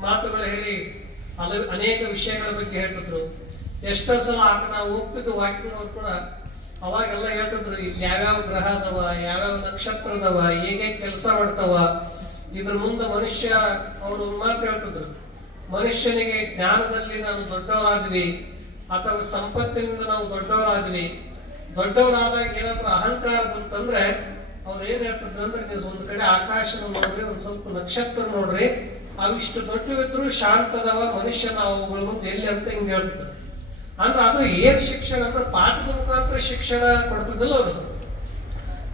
ಮಾತುಗಳು ಹೇಳಿ ಅನೇಕ ವಿಷಯಗಳ ಬಗ್ಗೆ ಹೇಳ್ತಿದ್ರು. ಎಷ್ಟೋ ಸಲ ಆಗ ನಾವು ಹೋಗ್ತಿದ್ದು ವಾಕಿಂಗ್ ಅವ್ರು ಕೂಡ ಅವಾಗೆಲ್ಲ ಹೇಳ್ತಿದ್ರು, ಇಲ್ಲಿ ಯಾವ್ಯಾವ ಗ್ರಹ ಅದಾವ, ಯಾವ್ಯಾವ ನಕ್ಷತ್ರ ಅದಾವ, ಹೇಗೆ ಕೆಲಸ ಮಾಡ್ತಾವ, ಇದ್ರ ಮುಂದೆ ಮನುಷ್ಯ ಅವರು ಮಾತು ಹೇಳ್ತಿದ್ರು, ಮನುಷ್ಯನಿಗೆ ಜ್ಞಾನದಲ್ಲಿ ನಾನು ದೊಡ್ಡವರಾದ್ವಿ ಅಥವಾ ಸಂಪತ್ತಿನಿಂದ ನಾವು ದೊಡ್ಡವರಾದ್ವಿ. ದೊಡ್ಡವರಾದಾಗ ಏನಾದ್ರೂ ಅಹಂಕಾರ ಬಂತಂದ್ರೆ ಅವ್ರು ಏನ್ ಹೇಳ್ತಿದ್ರು ಅಂದ್ರೆ, ನೀವು ಒಂದ್ ಕಡೆ ಆಕಾಶನ ನೋಡ್ರಿ, ಒಂದ್ ಸ್ವಲ್ಪ ನಕ್ಷತ್ರ ನೋಡ್ರಿ, ಅವಿಷ್ಟು ದೊಡ್ಡವಿದ್ರು ಶಾಂತದವ ಮನುಷ್ಯ ನಾವು ಅವುಗಳ ಮುಂದೆ ಎಲ್ಲಿ ಅಂತ ಹಿಂಗ್ ಹೇಳ್ತಿದ್ರು. ಅಂದ್ರೆ ಅದು ಏನ್ ಶಿಕ್ಷಣ ಅಂದ್ರೆ ಪಾಠದ ಮುಖಾಂತರ ಶಿಕ್ಷಣ ಕೊಡ್ತಿದ್ದಲ್ಲ, ಅವರು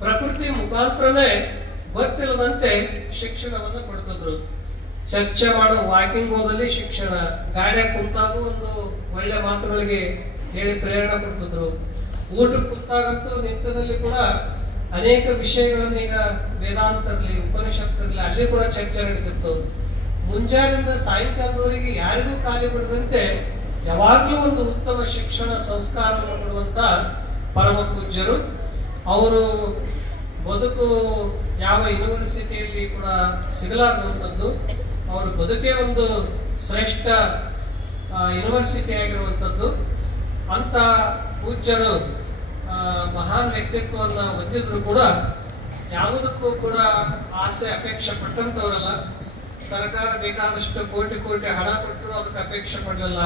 ಪ್ರಕೃತಿ ಮುಖಾಂತರನೇ ಗೊತ್ತಿಲ್ಲದಂತೆ ಶಿಕ್ಷಣವನ್ನ ಕೊಡ್ತಿದ್ರು. ಚರ್ಚೆ ಮಾಡೋ ವಾಕಿಂಗ್ ಹೋದಲ್ಲಿ ಶಿಕ್ಷಣ, ಗಾಡಿಯಾಗ ಕುಂತಾಗೂ ಒಂದು ಒಳ್ಳೆ ಮಾತುಗಳಿಗೆ ಹೇಳಿ ಪ್ರೇರಣೆ ಕೊಡ್ತಿದ್ರು. ಊಟಕ್ಕೆ ಕುಂತಾಗಂತೂ ನಿತ್ಯದಲ್ಲಿ ಕೂಡ ಅನೇಕ ವಿಷಯಗಳನ್ನ, ಈಗ ವೇದಾಂತ ಇರಲಿ ಉಪನಿಷತ್ ಇರಲಿ, ಅಲ್ಲಿ ಕೂಡ ಚರ್ಚೆ ನಡೀತಿತ್ತು. ಮುಂಜಾನೆಯಿಂದ ಸಾಯಂಕಾಲದವರೆಗೆ ಯಾರಿಗೂ ಖಾಲಿ ಬಿಡದಂತೆ ಯಾವಾಗ್ಲೂ ಒಂದು ಉತ್ತಮ ಶಿಕ್ಷಣ ಸಂಸ್ಕಾರವನ್ನು ಕೊಡುವಂತ ಪರಮ ಪೂಜ್ಯರು. ಅವರು ಬದುಕು ಯಾವ ಯೂನಿವರ್ಸಿಟಿಯಲ್ಲಿ ಕೂಡ ಸಿಗಲಾರದಂಥದ್ದು, ಅವ್ರ ಬದುಕೇ ಒಂದು ಶ್ರೇಷ್ಠ ಯೂನಿವರ್ಸಿಟಿ ಆಗಿರುವಂಥದ್ದು. ಅಂತ ಪೂಜ್ಯರು ಮಹಾನ್ ವ್ಯಕ್ತಿತ್ವವನ್ನು ಹೊಂದಿದ್ರು ಕೂಡ ಯಾವುದಕ್ಕೂ ಕೂಡ ಆಸೆ ಅಪೇಕ್ಷೆ ಪಟ್ಟಂತವರಲ್ಲ. ಸರ್ಕಾರ ಬೇಕಾದಷ್ಟು ಕೋಟಿ ಕೋಟಿ ಹಣ ಕೊಟ್ಟರು ಅದಕ್ಕೆ ಅಪೇಕ್ಷೆ ಪಡಲಿಲ್ಲ,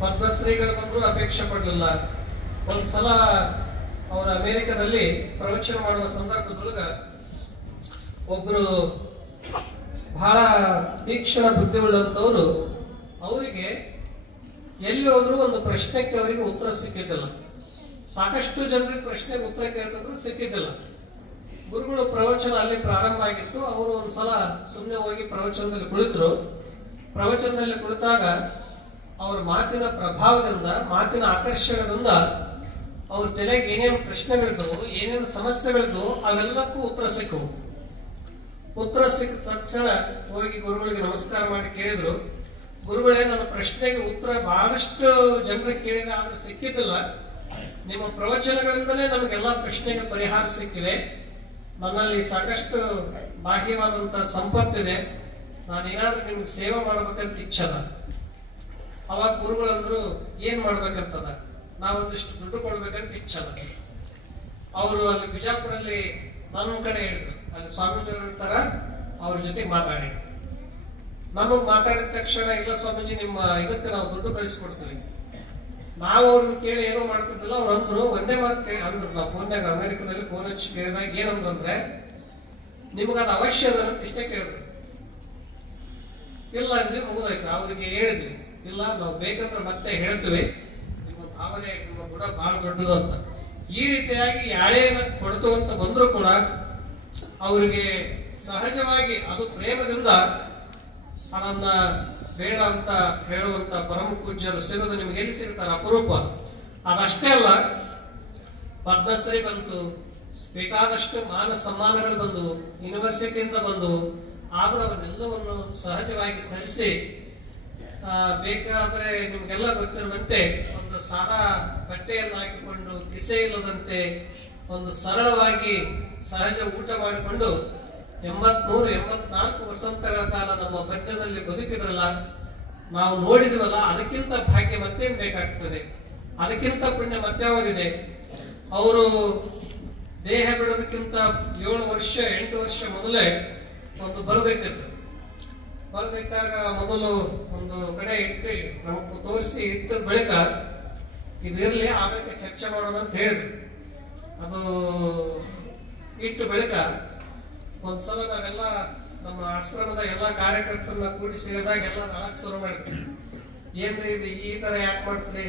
ಪದ್ಮಶ್ರೀಗಳು ಬಂದ್ರು ಅಪೇಕ್ಷೆ ಪಡಲಿಲ್ಲ. ಒಂದ್ಸಲ ಅವರು ಅಮೆರಿಕದಲ್ಲಿ ಪ್ರವಚನ ಮಾಡುವ ಸಂದರ್ಭದೊಳಗ ಒಬ್ರು ಬಹಳ ತೀಕ್ಷ್ಣ ಬುದ್ಧಿ ಉಳ್ಳಂತವ್ರು, ಅವರಿಗೆ ಎಲ್ಲಿ ಹೋದ್ರು ಒಂದು ಪ್ರಶ್ನೆಗೆ ಅವರಿಗೆ ಉತ್ತರ ಸಿಕ್ಕಿದ್ದಿಲ್ಲ. ಸಾಕಷ್ಟು ಜನರಿಗೆ ಪ್ರಶ್ನೆಗೆ ಉತ್ತರ ಕೇಳ್ತಿದ್ರು, ಸಿಕ್ಕಿದ್ದಿಲ್ಲ. ಗುರುಗಳು ಪ್ರವಚನ ಅಲ್ಲಿ ಪ್ರಾರಂಭ ಆಗಿತ್ತು. ಅವರು ಒಂದ್ಸಲ ಸುಮ್ಮನೆ ಹೋಗಿ ಪ್ರವಚನದಲ್ಲಿ ಕುಳಿತರು. ಪ್ರವಚನದಲ್ಲಿ ಕುಳಿತಾಗ ಅವ್ರ ಮಾತಿನ ಪ್ರಭಾವದಿಂದ, ಮಾತಿನ ಆಕರ್ಷಣದಿಂದ ಅವ್ರ ತಲೆಗೆ ಏನೇನು ಪ್ರಶ್ನೆಗಳಿದ್ದವು, ಏನೇನು ಸಮಸ್ಯೆಗಳಿದ್ದವು, ಅವೆಲ್ಲಕ್ಕೂ ಉತ್ತರ ಸಿಕ್ಕವು. ಉತ್ತರ ಸಿಕ್ಕ ತಕ್ಷಣ ಹೋಗಿ ಗುರುಗಳಿಗೆ ನಮಸ್ಕಾರ ಮಾಡಿ ಕೇಳಿದ್ರು, ಗುರುಗಳೇ, ನನ್ನ ಪ್ರಶ್ನೆಗೆ ಉತ್ತರ ಬಹಳಷ್ಟು ಜನರಿಗೆ ಕೇಳಿದ, ಆದ್ರೂ ಸಿಕ್ಕಿದ್ದಿಲ್ಲ. ನಿಮ್ಮ ಪ್ರವಚನಗಳಿಂದಲೇ ನಮಗೆಲ್ಲಾ ಪ್ರಶ್ನೆಗೆ ಪರಿಹಾರ ಸಿಕ್ಕಿದೆ. ನನ್ನಲ್ಲಿ ಸಾಕಷ್ಟು ಬಾಹ್ಯವಾದಂತಹ ಸಂಪತ್ತಿದೆ, ನಾನೇನಾದ್ರೂ ನಿಮ್ಗೆ ಸೇವೆ ಮಾಡ್ಬೇಕಂತ ಇಚ್ಛದ. ಅವಾಗ ಗುರುಗಳಂದ್ರು, ಏನ್ ಮಾಡ್ಬೇಕಂತದ, ನಾವೊಂದಿಷ್ಟು ದುಡ್ಡು ಕೊಡ್ಬೇಕಂತ ಇಚ್ಛದ. ಅವರು ಅಲ್ಲಿ ಬಿಜಾಪುರಲ್ಲಿ ನನ್ನ ಕಡೆ ಹೇಳಿದ್ರು, ಅಲ್ಲಿ ಸ್ವಾಮೀಜಿಯವರು ಇರ್ತಾರ, ಅವ್ರ ಜೊತೆಗೆ ಮಾತಾಡಿ. ನಮಗ್ ಮಾತಾಡಿದ ತಕ್ಷಣ, ಇಲ್ಲ ಸ್ವಾಮೀಜಿ, ನಿಮ್ಮ ಇದಕ್ಕೆ ನಾವು ದುಡ್ಡು ಕಳಿಸ್ಕೊಡ್ತೀವಿ. ನಾವು ಅವ್ರನ್ನ ಕೇಳಿ ಏನೋ ಮಾಡ್ತಿದ್ದಿಲ್ಲ. ಅವ್ರು ಅಂದ್ರು, ಒಂದೇ ಮಾತು ಕೇಳಿ ಅಂದ್ರು. ನಾವು ಫೋನ್ಯಾಗ ಅಮೆರಿಕದಲ್ಲಿ ಫೋನ್ ಹಚ್ಚಿ ಕೇಳಿದಾಗ ಏನಂದ್ರೆ, ನಿಮಗದು ಅವಶ್ಯ ಅದ ಅಂತ ಇಷ್ಟೇ ಕೇಳಿದ್ರು. ಇಲ್ಲ ಅಂದ್ರೆ ಮುಗಿದಾಯ್ತು. ಅವ್ರಿಗೆ ಹೇಳಿದ್ವಿ, ಇಲ್ಲ ನಾವು ಬೇಕಂದ್ರೆ ಮತ್ತೆ ಹೇಳ್ತೀವಿ, ನಿಮ್ಮ ಭಾವನೆ ನಿಮ್ಮ ಗುಣ ಬಹಳ ದೊಡ್ಡದು ಅಂತ. ಈ ರೀತಿಯಾಗಿ ಯಾರೇ ಕೊಡ್ತು ಅಂತ ಬಂದ್ರು ಕೂಡ ಅವರಿಗೆ ಸಹಜವಾಗಿ ಅದು ಪ್ರೇಮದಿಂದ ಅದನ್ನ ಬೇಡ ಅಂತ ಹೇಳುವಂತ ಪರಮ ಪೂಜ್ಯರು ಸಿಗೋದು ನಿಮ್ಗೆ ಎಲ್ಲಿ ಸಿಗ್ತಾರೆ, ಅಪರೂಪ. ಅದಷ್ಟೇ ಅಲ್ಲ, ಪದ್ಮಶ್ರೀ ಬಂತು, ಬೇಕಾದಷ್ಟು ಮಾನ ಸಮ್ಮಾನಗಳು ಬಂದು, ಯೂನಿವರ್ಸಿಟಿಯಿಂದ ಬಂದು, ಆದ್ರೂ ಅವನ್ನೆಲ್ಲವನ್ನು ಸಹಜವಾಗಿ ಸರಿಸಿ, ಬೇಕಾದ್ರೆ ನಿಮ್ಗೆಲ್ಲ ಗೊತ್ತಿರುವಂತೆ ಒಂದು ಸಾದಾ ಬಟ್ಟೆಯನ್ನು ಹಾಕಿಕೊಂಡು, ಕಿಸೆ ಇಲ್ಲದಂತೆ ಒಂದು ಸರಳವಾಗಿ ಸಹಜ ಊಟ ಮಾಡಿಕೊಂಡು 83-84 ವಸಂತಗಳ ಕಾಲ ನಮ್ಮ ಪಂಚದಲ್ಲಿ ಬದುಕಿದ್ರಲ್ಲ, ನಾವು ನೋಡಿದ್ವಲ್ಲ, ಅದಕ್ಕಿಂತ ಭಾಗ್ಯ ಮತ್ತೇನ್ ಬೇಕಾಗ್ತದೆ, ಅದಕ್ಕಿಂತ ಪುಣ್ಯ ಮತ್ಯಾವುದಿದೆ. ಅವರು ದೇಹ ಬಿಡೋದಕ್ಕಿಂತ 7 ವರ್ಷ 8 ವರ್ಷ ಮೊದಲೇ ಒಂದು ಬರೆದಿಟ್ಟಿದ್ರು. ಬರೆದಿಟ್ಟಾಗ ಮೊದಲು ಒಂದು ಕಡೆ ಇಟ್ಟು ನಮಗ್ ತೋರಿಸಿ ಇಟ್ಟ ಬಳಿಕ ಇದು ಇರ್ಲಿ, ಆಮೇಲೆ ಚರ್ಚೆ ಮಾಡೋಣ ಅಂತ ಹೇಳಿದ್ರು. ಅದು ಇಟ್ಟು ಬಳಿಕ ಒಂದ್ಸಲ ನಾವೆಲ್ಲ ನಮ್ಮ ಆಶ್ರಮದ ಎಲ್ಲಾ ಕಾರ್ಯಕರ್ತರನ್ನ ಕೂಡಿಸಿ ಹೇಳಿದಾಗ ಎಲ್ಲ ನಾಲ್ಕು ಶುರು ಮಾಡಿದ್ವಿ. ಏನ್ರಿ ಇದು ಈ ತರ ಯಾಕೆ ಮಾಡ್ತೀರಿ?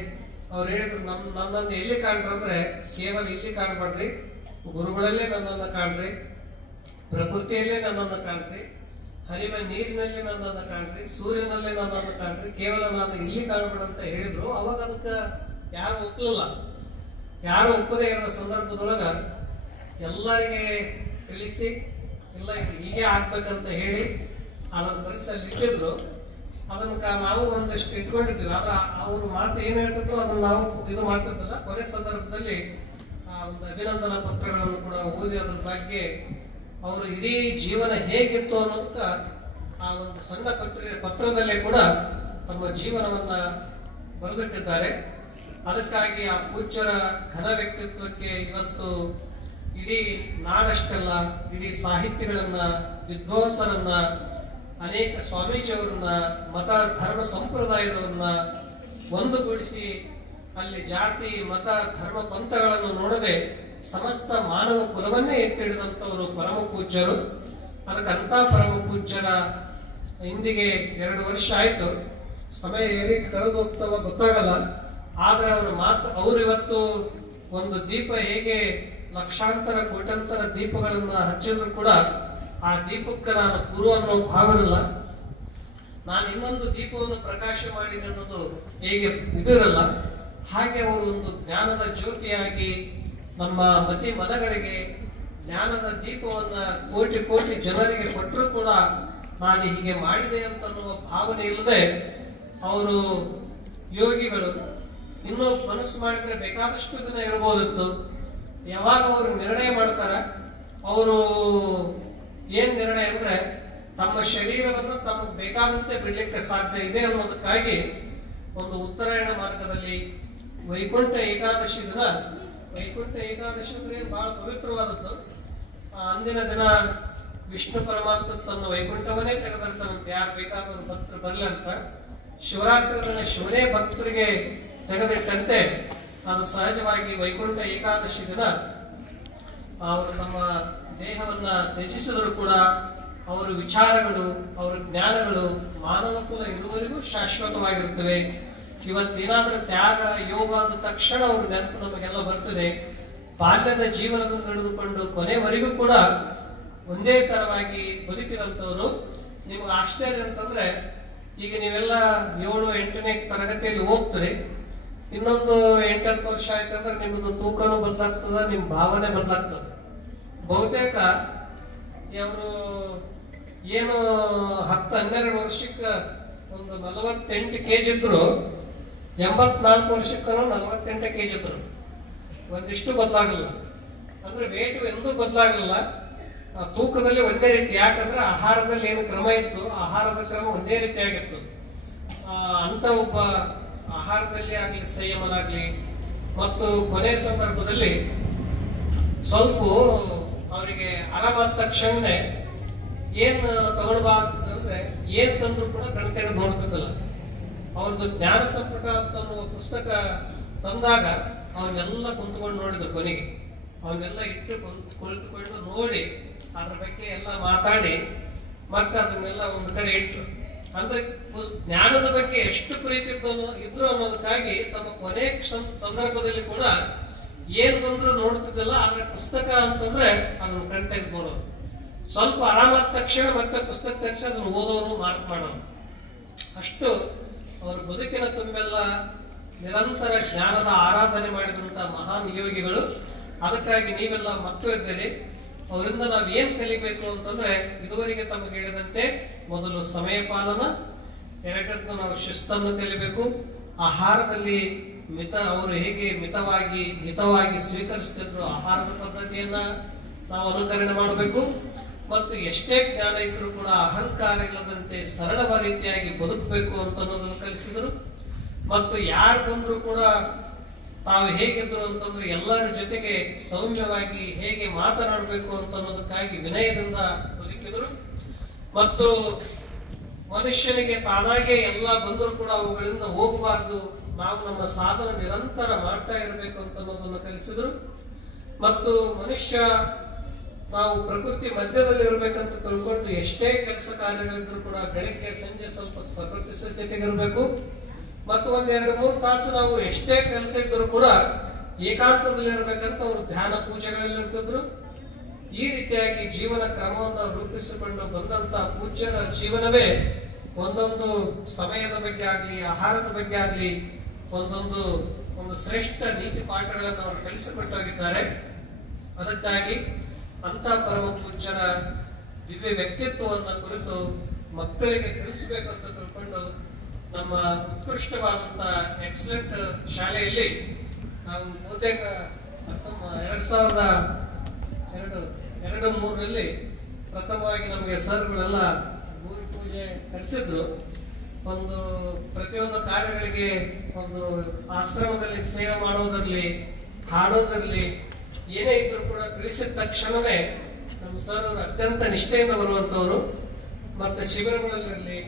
ಅವ್ರು ಹೇಳಿದ್ರು, ನನ್ನನ್ನು ಎಲ್ಲಿ ಕಾಣ್ರಿ ಅಂದ್ರೆ, ಕೇವಲ ಇಲ್ಲಿ ಕಾಣ್ಬಾರ್ರಿ, ಗುರುಗಳಲ್ಲೇ ನನ್ನನ್ನು ಕಾಣ್ರಿ, ಪ್ರಕೃತಿಯಲ್ಲೇ ನನ್ನನ್ನು ಕಾಣ್ರಿ, ಹರಿವ ನೀರಿನಲ್ಲಿ ನನ್ನನ್ನು ಕಾಣ್ರಿ, ಸೂರ್ಯನಲ್ಲೇ ನನ್ನನ್ನು ಕಾಣ್ರಿ, ಕೇವಲ ನಾನು ಇಲ್ಲಿ ಕಾಣ್ಬೇಡ ಅಂತ ಹೇಳಿದ್ರು. ಅವಾಗ ಅದಕ್ಕೆ ಯಾರು ಒಪ್ಪಲಿಲ್ಲ. ಯಾರು ಒಪ್ಪದೇ ಇರೋ ಸಂದರ್ಭದೊಳಗ ಎಲ್ಲರಿಗೆ ತಿಳಿಸಿ, ಇಲ್ಲ ಇದು ಹೀಗೆ ಆಗ್ಬೇಕಂತ ಹೇಳಿ ಅದನ್ನ ಬರಿಸಲ್ಲಿ ಇಟ್ಟಿದ್ರು. ಅದನ್ನ ನಾವು ಒಂದಷ್ಟು ಇಟ್ಕೊಂಡಿದ್ವಿ. ಆದ್ರೆ ಅವ್ರ ಮಾತು ಏನ್ ಹೇಳ್ತಿದ್ರು ಅದನ್ನ ನಾವು ಇದು ಮಾಡ್ತಿದ್ದಿಲ್ಲ. ಕೊನೆ ಸಂದರ್ಭದಲ್ಲಿ ಒಂದು ಅಭಿನಂದನಾ ಪತ್ರಗಳನ್ನು ಕೂಡ ಓದಿ ಅದ್ರ ಬಗ್ಗೆ ಅವರು ಇಡೀ ಜೀವನ ಹೇಗಿತ್ತು ಅನ್ನೋದಕ್ಕ ಆ ಒಂದು ಸಣ್ಣ ಪತ್ರದಲ್ಲೇ ಕೂಡ ತಮ್ಮ ಜೀವನವನ್ನ ಬರೆದಿಟ್ಟಿದ್ದಾರೆ. ಅದಕ್ಕಾಗಿ ಆ ಪೂಜ್ಯರ ಘನ ವ್ಯಕ್ತಿತ್ವಕ್ಕೆ ಇವತ್ತು ಇಡೀ ನಾಡಷ್ಟೆಲ್ಲ, ಇಡೀ ಸಾಹಿತ್ಯಗಳನ್ನ, ವಿದ್ವಾಂಸರನ್ನ, ಅನೇಕ ಸ್ವಾಮೀಜಿಯವರನ್ನ, ಮತ ಧರ್ಮ ಸಂಪ್ರದಾಯದವರನ್ನ ಒಂದುಗೂಡಿಸಿ ಅಲ್ಲಿ ಜಾತಿ ಮತ ಧರ್ಮ ಪಂಥಗಳನ್ನು ನೋಡದೆ ಸಮಸ್ತ ಮಾನವ ಕುಲವನ್ನೇ ಎತ್ತಿಡಿದಂತವರು ಪರಮ ಪೂಜ್ಯರು. ಅದಕ್ಕಂತ ಪರಮ ಪೂಜ್ಯರ ಇಂದಿಗೆ 2 ವರ್ಷ ಆಯ್ತು. ಸಮಯ ಹೇಗೆ ಕಳೆದು ಹೋಗ್ತಾವ ಗೊತ್ತಾಗಲ್ಲ. ಆದ್ರೆ ಅವರು ಇವತ್ತು ಒಂದು ದೀಪ ಹೇಗೆ ಲಕ್ಷಾಂತರ ಕೋಟ್ಯಾಂತರ ದೀಪಗಳನ್ನ ಹಚ್ಚಿದ್ರು ಕೂಡ ಆ ದೀಪಕ್ಕೆ ನಾನು ಪೂರ್ವ ಅನ್ನೋ ಭಾವವಿಲ್ಲ. ನಾನು ಇನ್ನೊಂದು ದೀಪವನ್ನು ಪ್ರಕಾಶ ಮಾಡಿ ಅನ್ನೋದು ಹೇಗೆ ಇದಿರಲ್ಲ, ಹಾಗೆ ಅವರು ಒಂದು ಜ್ಞಾನದ ಜ್ಯೋತಿಯಾಗಿ ನಮ್ಮ ಮತಿ ಮನಗಳಿಗೆ ಜ್ಞಾನದ ದೀಪವನ್ನ ಕೋಟಿ ಕೋಟಿ ಜನರಿಗೆ ಕೊಟ್ಟರು ಕೂಡ ನಾನು ಹೀಗೆ ಮಾಡಿದೆ ಅಂತ ಅನ್ನುವ ಭಾವನೆ ಇಲ್ಲದೆ ಅವರು ಯೋಗಿಗಳು. ಇನ್ನೂ ಮನಸ್ಸು ಮಾಡಿದ್ರೆ ಬೇಕಾದಷ್ಟು ದಿನ ಇರಬಹುದಿತ್ತು. ಯಾವಾಗ ಅವರು ನಿರ್ಣಯ ಮಾಡ್ತಾರ, ಅವರು ಏನ್ ನಿರ್ಣಯ ಅಂದ್ರೆ ತಮ್ಮ ಶರೀರವನ್ನು ತಮಗೆ ಬೇಕಾದಂತೆ ಬಿಡ್ಲಿಕ್ಕೆ ಸಾಧ್ಯ ಇದೆ ಅನ್ನೋದಕ್ಕಾಗಿ ಒಂದು ಉತ್ತರಾಯಣ ಮಾರ್ಗದಲ್ಲಿ ವೈಕುಂಠ ಏಕಾದಶಿ ದಿನ, ವೈಕುಂಠ ಏಕಾದಶಿ ಅಂದ್ರೆ ಬಹಳ ಪವಿತ್ರವಾದದ್ದು. ಅಂದಿನ ದಿನ ವಿಷ್ಣು ಪರಮಾತ್ಮ ತನ್ನ ವೈಕುಂಠವನ್ನೇ ತೆಗೆದಿರ್ತಾನಂತೆ, ಯಾರು ಬೇಕಾದವರು ಭಕ್ತರು ಬರಲಿ ಅಂತ. ಶಿವರಾತ್ರಿ ದಿನ ಶಿವನೇ ಭಕ್ತರಿಗೆ ತೆಗೆದಿಟ್ಟಂತೆ ಅದು ಸಹಜವಾಗಿ ವೈಕುಂಠ ಏಕಾದಶಿ ದಿನ ಅವರು ತಮ್ಮ ದೇಹವನ್ನ ತ್ಯಜಿಸಿದರೂ ಕೂಡ ಅವರ ವಿಚಾರಗಳು, ಅವರ ಜ್ಞಾನಗಳು ಮಾನವ ಕುಲ ಇರುವವರೆಗೂ ಶಾಶ್ವತವಾಗಿರುತ್ತವೆ. ಇವತ್ತೇನಾದ್ರೂ ತ್ಯಾಗ ಯೋಗ ಅಂದ ತಕ್ಷಣ ಅವ್ರ ನೆನಪು ನಮಗೆಲ್ಲ ಬರ್ತದೆ. ಬಾಲ್ಯದ ಜೀವನದಿಂದ ನಡೆದುಕೊಂಡು ಕೊನೆವರೆಗೂ ಕೂಡ ಒಂದೇ ತರವಾಗಿ ಬದುಕಿದಂಥವ್ರು. ನಿಮ್ಗೆ ಆಶ್ಚರ್ಯ ಅಂತಂದ್ರೆ, ಈಗ ನೀವೆಲ್ಲ 7-8ನೇ ತರಗತಿಯಲ್ಲಿ ಹೋಗ್ತೀರಿ, ಇನ್ನೊಂದು 8-10 ವರ್ಷ ಆಯ್ತಂದ್ರೆ ನಿಮ್ಮದು ತೂಕನೂ ಬದಲಾಗ್ತದ, ನಿಮ್ ಭಾವನೆ ಬದಲಾಗ್ತದೆ. ಬಹುತೇಕ ಅವರು ಏನು 10-12 ವರ್ಷಕ್ಕೆ ಒಂದು 48 kg ಇದ್ರು, 84 ವರ್ಷಕ್ಕೂ 48 kg ಇದ್ರು. ಒಂದಿಷ್ಟು ಬದಲಾಗಲಿಲ್ಲ, ಅಂದ್ರೆ ವೇಟ್ ಎಂದೂ ಬದಲಾಗಲಿಲ್ಲ. ತೂಕದಲ್ಲಿ ಒಂದೇ ರೀತಿ, ಯಾಕಂದ್ರೆ ಆಹಾರದಲ್ಲಿ ಏನು ಕ್ರಮ ಇತ್ತು, ಆಹಾರದ ಕ್ರಮ ಒಂದೇ ರೀತಿಯಾಗಿತ್ತು. ಅಂತ ಒಬ್ಬ ಆಹಾರದಲ್ಲಿ ಆಗ್ಲಿ, ಸಂಯಮನಾಗ್ಲಿ, ಮತ್ತು ಕೊನೆ ಸಂದರ್ಭದಲ್ಲಿ ಸ್ವಲ್ಪ ಅವರಿಗೆ ಆರಾಮಾದ ತಕ್ಷಣನೇ ಏನ್ ತಗೊಳ್ಬಾ ಅಂತಂದ್ರೆ ಏನ್ ತಂದ್ರು ಕೂಡ ಕಣ್ತೆಗೆ ನೋಡ್ತಿದ್ದಲ್ಲ. ಅವ್ರದ್ದು ಜ್ಞಾನ ಸಂಪುಟ ಅನ್ನುವ ಪುಸ್ತಕ ತಂದಾಗ ಅವನ್ನೆಲ್ಲ ಕುಂತ್ಕೊಂಡು ನೋಡಿದ್ರು. ಕೊನೆಗೆ ಅವನ್ನೆಲ್ಲ ಇಟ್ಟು ಕುಳಿತುಕೊಂಡು ನೋಡಿ ಅದ್ರ ಬಗ್ಗೆ ಎಲ್ಲ ಮಾತಾಡಿ ಮತ್ತೆ ಅದನ್ನೆಲ್ಲ ಒಂದು ಕಡೆ ಇಟ್ರು. ಅಂದ್ರೆ ಜ್ಞಾನದ ಬಗ್ಗೆ ಎಷ್ಟು ಪ್ರೀತಿ ಇದ್ರು ಅನ್ನೋದಕ್ಕಾಗಿ ತಮ್ಮ ಕೊನೆ ಸಂದರ್ಭದಲ್ಲಿ ಕೂಡ ಏನ್ ಬಂದ್ರು ನೋಡ್ತಿದ್ದಲ್ಲ. ಆದ್ರೆ ಪುಸ್ತಕ ಅಂತಂದ್ರೆ ಅದನ್ನ ಕಣ್ತೆಗೆ ನೋಡೋದು. ಸ್ವಲ್ಪ ಆರಾಮಾದ ತಕ್ಷಣ ಮತ್ತೆ ಪುಸ್ತಕ ತೆಗೆಸಿ ಅದನ್ನು ಓದೋರು, ಮಾರ್ಕ್ ಮಾಡೋರು. ಅಷ್ಟು ಅವ್ರ ಬದುಕಿನ ತುಂಬೆಲ್ಲ ನಿರಂತರ ಜ್ಞಾನದ ಆರಾಧನೆ ಮಾಡಿದಂತ ಮಹಾನ್ ಯೋಗಿಗಳು. ಅದಕ್ಕಾಗಿ ನೀವೆಲ್ಲ ಮಕ್ಕಳು ಇದ್ದೀರಿ, ಅವರಿಂದ ನಾವು ಏನ್ ಕಲಿಬೇಕು ಅಂತಂದ್ರೆ, ಇದುವರೆಗೆ ತಮಗೆ ಹೇಳಿದಂತೆ ಮೊದಲು ಸಮಯ ಪಾಲನ, ಎರಡಕ್ಕೂ ನಾವು ಶಿಸ್ತನ್ನು ಕಲಿಬೇಕು. ಆಹಾರದಲ್ಲಿ ಅವರು ಹೇಗೆ ಮಿತವಾಗಿ ಹಿತವಾಗಿ ಸ್ವೀಕರಿಸ್ತಿದ್ರು ಆಹಾರದ ಪದ್ಧತಿಯನ್ನ ನಾವು ಅನುಕರಣೆ ಮಾಡಬೇಕು. ಮತ್ತು ಎಷ್ಟೇ ಜ್ಞಾನ ಇದ್ರೂ ಕೂಡ ಅಹಂಕಾರ ಇಲ್ಲದಂತೆ ಸರಳವ ರೀತಿಯಾಗಿ ಬದುಕಬೇಕು ಅಂತ ಅನ್ನೋದನ್ನು ಕಲಿಸಿದರು. ಮತ್ತು ಯಾರು ಬಂದ್ರು ಕೂಡ ತಾವು ಹೇಗಿದ್ರು ಅಂತಂದ್ರೆ ಎಲ್ಲರ ಜೊತೆಗೆ ಸೌಮ್ಯವಾಗಿ ಹೇಗೆ ಮಾತನಾಡಬೇಕು ಅಂತ ಅನ್ನೋದಕ್ಕಾಗಿ ವಿನಯದಿಂದ ಬದುಕಿದರು. ಮತ್ತು ಮನುಷ್ಯನಿಗೆ ತಾನಾಗೆ ಎಲ್ಲ ಬಂದರೂ ಕೂಡ ಅವುಗಳಿಂದ ಹೋಗಬಾರದು, ನಾವು ನಮ್ಮ ಸಾಧನ ನಿರಂತರ ಮಾಡ್ತಾ ಇರಬೇಕು ಅಂತ ಅನ್ನೋದನ್ನು ಕಲಿಸಿದ್ರು. ಮತ್ತು ಮನುಷ್ಯ ನಾವು ಪ್ರಕೃತಿ ಮಧ್ಯದಲ್ಲಿ ಇರಬೇಕಂತ ತಿಳ್ಕೊಂಡು ಎಷ್ಟೇ ಕೆಲಸ ಕಾರ್ಯಗಳಿದ್ರು ಕೂಡ ಬೆಳಗ್ಗೆ ಸಂಜೆ ಸ್ವಲ್ಪ ಪ್ರಕೃತಿ ಜೊತೆಗಿರ್ಬೇಕು. ಮತ್ತು 1-2-3 ತಾಸು ನಾವು ಎಷ್ಟೇ ಕೆಲಸ ಇದ್ದರೂ ಕೂಡ ಏಕಾಂತದಲ್ಲಿ ಇರಬೇಕಂತ ಅವರು ಧ್ಯಾನ ಪೂಜೆಗಳಲ್ಲಿ ಇರ್ತಿದ್ರು. ಈ ರೀತಿಯಾಗಿ ಜೀವನ ಕ್ರಮವನ್ನು ರೂಪಿಸಿಕೊಂಡು ಬಂದಂತ ಪೂಜ್ಯರ ಜೀವನವೇ ಒಂದೊಂದು ಸಮಯದ ಬಗ್ಗೆ ಆಗ್ಲಿ, ಆಹಾರದ ಬಗ್ಗೆ ಆಗ್ಲಿ ಒಂದು ಶ್ರೇಷ್ಠ ನೀತಿ ಪಾಠಗಳನ್ನು ಅವರು ಕಲಿಸಿಕೊಟ್ಟೋಗಿದ್ದಾರೆ. ಅದಕ್ಕಾಗಿ ಅಂತ ಪರಮ ಪೂಜ್ಯರ ದಿವ್ಯ ವ್ಯಕ್ತಿತ್ವವನ್ನು ಕುರಿತು ಮಕ್ಕಳಿಗೆ ತಿಳಿಸಬೇಕಂತ ತಿಳ್ಕೊಂಡು ನಮ್ಮ ಉತ್ಕೃಷ್ಟವಾದಂತ ಎಕ್ಸಲೆಂಟ್ ಶಾಲೆಯಲ್ಲಿ ನಾವು ಬಹುತೇಕ 2002-2003 ಪ್ರಥಮವಾಗಿ ನಮಗೆ ಸರ್ಗಳೆಲ್ಲ 3 ಪೂಜೆ ಕರೆಸಿದ್ರು. ಒಂದು ಪ್ರತಿಯೊಂದು ಕಾರ್ಯಗಳಿಗೆ ಒಂದು ಆಶ್ರಮದಲ್ಲಿ ಸೇವೆ ಮಾಡೋದ್ರಲ್ಲಿ, ಹಾಡೋದ್ರಲ್ಲಿ ಏನೇ ಇದ್ರು ಕೂಡ ತಿಳಿಸಿದ ತಕ್ಷಣವೇ ನಮ್ಮ ಸರ್ ಅವರು ಅತ್ಯಂತ ನಿಷ್ಠೆಯಿಂದ ಬರುವಂತವರು. ಮತ್ತೆ ಶಿಬಿರಗಳಲ್ಲಿರಲಿ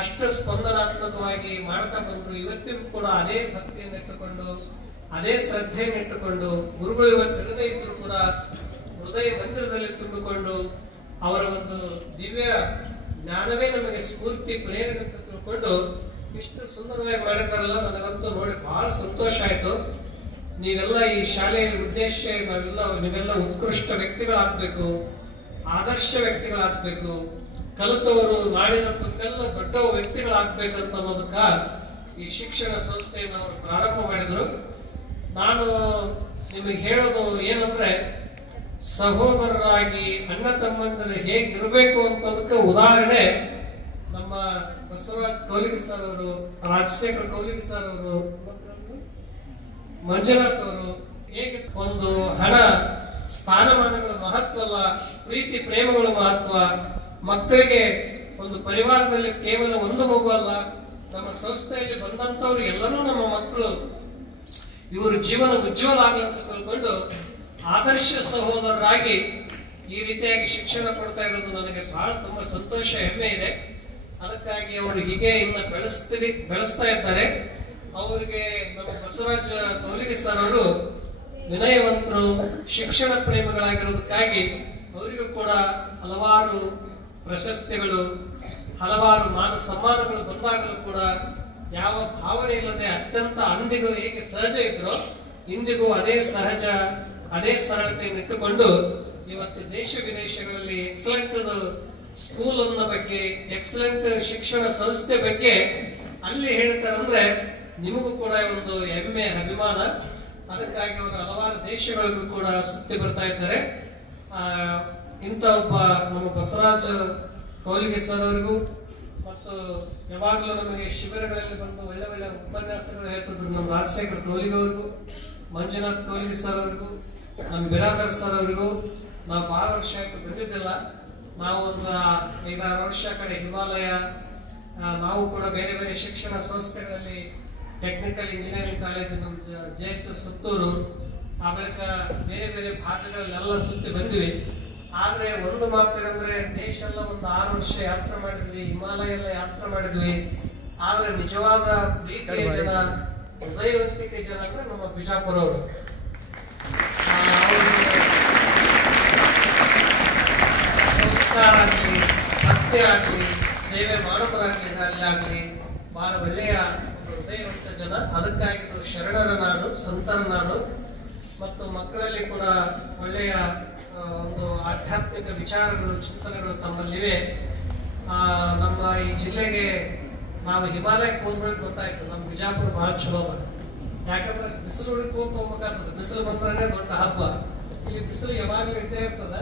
ಅಷ್ಟು ಸ್ಪಂದನಾತ್ಮಕವಾಗಿ ಮಾಡ್ತಾ ಬಂದ್ರು. ಇವತ್ತಿಗೂ ಕೂಡ ಅದೇ ಭಕ್ತಿಯನ್ನು ಇಟ್ಟುಕೊಂಡು, ಅದೇ ಶ್ರದ್ಧೆಯನ್ನು ಇಟ್ಟುಕೊಂಡು, ಗುರುಗಳು ಇವತ್ತಿರದೇ ಇದ್ರು ಕೂಡ ಹೃದಯ ಮಂದಿರದಲ್ಲಿ ತುಂಬಿಕೊಂಡು ಅವರ ಒಂದು ದಿವ್ಯ ಜ್ಞಾನವೇ ನಮಗೆ ಸ್ಫೂರ್ತಿ, ಪ್ರೇರಣೆ ಅಂತ ತಿಳ್ಕೊಂಡು ಇಷ್ಟು ಸುಂದರವಾಗಿ ಮಾಡಿದ್ದಾರಲ್ಲ. ನನಗಂತೂ ನೋಡಿ ಬಹಳ ಸಂತೋಷ ಆಯ್ತು. ನೀವೆಲ್ಲ ಈ ಶಾಲೆಯ ಉದ್ದೇಶ ನೀವೆಲ್ಲ ಉತ್ಕೃಷ್ಟ ವ್ಯಕ್ತಿಗಳಾಗಬೇಕು, ಆದರ್ಶ ವ್ಯಕ್ತಿಗಳಾಗಬೇಕು, ಕಲಿತವರು ನಾಡಿನ ತುಂಬೆಲ್ಲ ದೊಡ್ಡ ವ್ಯಕ್ತಿಗಳಾಗಬೇಕಂತ ಅನ್ನೋದಕ್ಕ ಈ ಶಿಕ್ಷಣ ಸಂಸ್ಥೆಯನ್ನು ಅವರು ಪ್ರಾರಂಭ ಮಾಡಿದ್ರು. ನಾನು ನಿಮಗೆ ಹೇಳೋದು ಏನಂದ್ರೆ, ಸಹೋದರರಾಗಿ ಅಣ್ಣ ತಮ್ಮಂದಿರು ಹೇಗಿರಬೇಕು ಅಂತದಕ್ಕೆ ಉದಾಹರಣೆ ನಮ್ಮ ಬಸವರಾಜ್ ಕೌಲಿಗಿ ಸರ್ ಅವರು, ರಾಜಶೇಖರ್ ಕೌಲಿಗಿ ಸರ್ ಅವರು, ಮಂಜುನಾಥ್ ಅವರು ಹೇಗೆ ಒಂದು ಹಣ ಸ್ಥಾನಮಾನಗಳ ಮಹತ್ವ ಅಲ್ಲ, ಪ್ರೀತಿ ಪ್ರೇಮಗಳ ಮಹತ್ವ, ಮಕ್ಕಳಿಗೆ ಒಂದು ಪರಿವಾರದಲ್ಲಿ ಕೇವಲ ಒಂದು ಮಗು ಅಲ್ಲ, ನಮ್ಮ ಸಂಸ್ಥೆಯಲ್ಲಿ ಬಂದಂತವ್ರು ಎಲ್ಲರೂ ನಮ್ಮ ಮಕ್ಕಳು, ಇವರು ಜೀವನ ಉಜ್ವಲ ಆಗಲಿ ಅಂತ ತಿಳ್ಕೊಂಡು ಆದರ್ಶ ಸಹೋದರರಾಗಿ ಈ ರೀತಿಯಾಗಿ ಶಿಕ್ಷಣ ಕೊಡ್ತಾ ಇರೋದು ನನಗೆ ಬಹಳ ತುಂಬಾ ಸಂತೋಷ, ಹೆಮ್ಮೆ ಇದೆ. ಅದಕ್ಕಾಗಿ ಅವರು ಹೀಗೆ ಇನ್ನ ಬೆಳೆಸ್ತಾ ಇದ್ದಾರೆ. ಅವರಿಗೆ ನಮ್ಮ ಬಸವರಾಜ ಕೌಲಿಗಿ ಸರ್ ಅವರು ವಿನಯವಂತರು, ಶಿಕ್ಷಣ ಪ್ರೇಮಿಗಳಾಗಿರೋದಕ್ಕಾಗಿ ಅವರಿಗೂ ಕೂಡ ಹಲವಾರು ಪ್ರಶಸ್ತಿಗಳು, ಹಲವಾರು ಮಾನ ಸಮ್ಮಾನಗಳು ಬಂದಾಗಲೂ ಕೂಡ ಯಾವ ಭಾವನೆ ಇಲ್ಲದೆ ಅತ್ಯಂತ ಅಂದಿಗೂ ಹೇಗೆ ಸಹಜ ಇದ್ರು, ಇಂದಿಗೂ ಅದೇ ಸಹಜ, ಅದೇ ಸರಳತೆಯನ್ನು ಇಟ್ಟುಕೊಂಡು ಇವತ್ತು ದೇಶ ವಿದೇಶಗಳಲ್ಲಿ ಎಕ್ಸಲೆಂಟ್ ಸ್ಕೂಲ್ ಅನ್ನೋ ಬಗ್ಗೆ, ಎಕ್ಸಲೆಂಟ್ ಶಿಕ್ಷಣ ಸಂಸ್ಥೆ ಬಗ್ಗೆ ಅಲ್ಲಿ ಹೇಳ್ತಾರಂದ್ರೆ ನಿಮಗೂ ಕೂಡ ಒಂದು ಹೆಮ್ಮೆ, ಅಭಿಮಾನ. ಅದಕ್ಕಾಗಿ ಅವರು ಹಲವಾರು ದೇಶಗಳಿಗೂ ಕೂಡ ಸುತ್ತಿ ಬರ್ತಾ ಇದ್ದಾರೆ. ಇಂಥ ಒಬ್ಬ ನಮ್ಮ ಬಸವರಾಜ ಕೌಲಿಗಿ ಸರ್ ಅವರಿಗೂ ಮತ್ತು ಯಾವಾಗಲೂ ನಮಗೆ ಶಿಬಿರಗಳಲ್ಲಿ ಬಂದು ಒಳ್ಳೆ ಒಳ್ಳೆ ಉಪನ್ಯಾಸಗಳು ಹೇಳ್ತಿದ್ರು ನಮ್ಮ ರಾಜಶೇಖರ್ ಕೌಲಿಗಿ ಅವರಿಗೂ, ಮಂಜುನಾಥ್ ಕೌಲಿಗಿ ಸರ್ ಅವರಿಗೂ, ನಮ್ಮ ಬಿರಾದರ್ ಸರ್ ಅವರಿಗೂ ನಾವು ಬಹಳ ವರ್ಷ ಆಯ್ತು ಬಂದಿದ್ದಿಲ್ಲ. ನಾವು ಒಂದು 5-6 ವರ್ಷ ಕಡೆ ಹಿಮಾಲಯ, ನಾವು ಕೂಡ ಬೇರೆ ಬೇರೆ ಶಿಕ್ಷಣ ಸಂಸ್ಥೆಗಳಲ್ಲಿ ಟೆಕ್ನಿಕಲ್ ಇಂಜಿನಿಯರಿಂಗ್ ಕಾಲೇಜ್ ನಮ್ಮ JS ಸುತ್ತೂರು, ಆ ಬಳಿಕ ಬೇರೆ ಬೇರೆ ಭಾಗಗಳಲ್ಲೆಲ್ಲ ಸುತ್ತಿ ಬಂದಿವಿ. ಆದ್ರೆ ಒಂದು ಮಾತೇನಂದ್ರೆ, ದೇಶ ಎಲ್ಲ ಒಂದು 6 ವರ್ಷ ಯಾತ್ರೆ ಮಾಡಿದ್ವಿ, ಹಿಮಾಲಯ ಎಲ್ಲ ಯಾತ್ರೆ ಮಾಡಿದ್ವಿ. ಆದ್ರೆ ನಿಜವಾದ ಪ್ರೀತಿಯ ಜನ, ಹೃದಯವಂತಿಕೆ ಜನ ಅಂದ್ರೆ ನಮ್ಮ ಬಿಜಾಪುರ ಅವರು. ಸಂಸ್ಕಾರ ಆಗ್ಲಿ, ಭಕ್ತಿ ಆಗ್ಲಿ, ಸೇವೆ ಮಾಡೋದಾಗ್ಲಿ ಬಹಳ ಒಳ್ಳೆಯ ಹೃದಯವಂತ ಜನ. ಅದಕ್ಕಾಗಿ ಶರಣರ ನಾಡು, ಸಂತರ ನಾಡು. ಮತ್ತು ಮಕ್ಕಳಲ್ಲಿ ಕೂಡ ಒಳ್ಳೆಯ ಒಂದು ಆಧ್ಯಾತ್ಮಿಕ ವಿಚಾರಗಳು, ಚಿಂತನೆಗಳು ತಮ್ಮಲ್ಲಿವೆ. ನಮ್ಮ ಈ ಜಿಲ್ಲೆಗೆ ನಾವು ಹಿಮಾಲಯಕ್ಕೆ ಹೋದ್ಮೇಲೆ ಗೊತ್ತಾಯ್ತು ನಮ್ಮ ಬಿಜಾಪುರ ಬಹಳ ಚಲೋ ಅದ. ಯಾಕಂದ್ರೆ ಬಿಸಿಲು ಹುಡುಕೋತ ಹೋಗ್ಬೇಕಾಗ್ತದೆ, ಬಿಸಿಲು ಬಂದ್ರೆ ದೊಡ್ಡ ಹಬ್ಬ. ಇಲ್ಲಿ ಬಿಸಿಲು ಯಾವಾಗಲೂ ಇದ್ದೇ ಇರ್ತದ.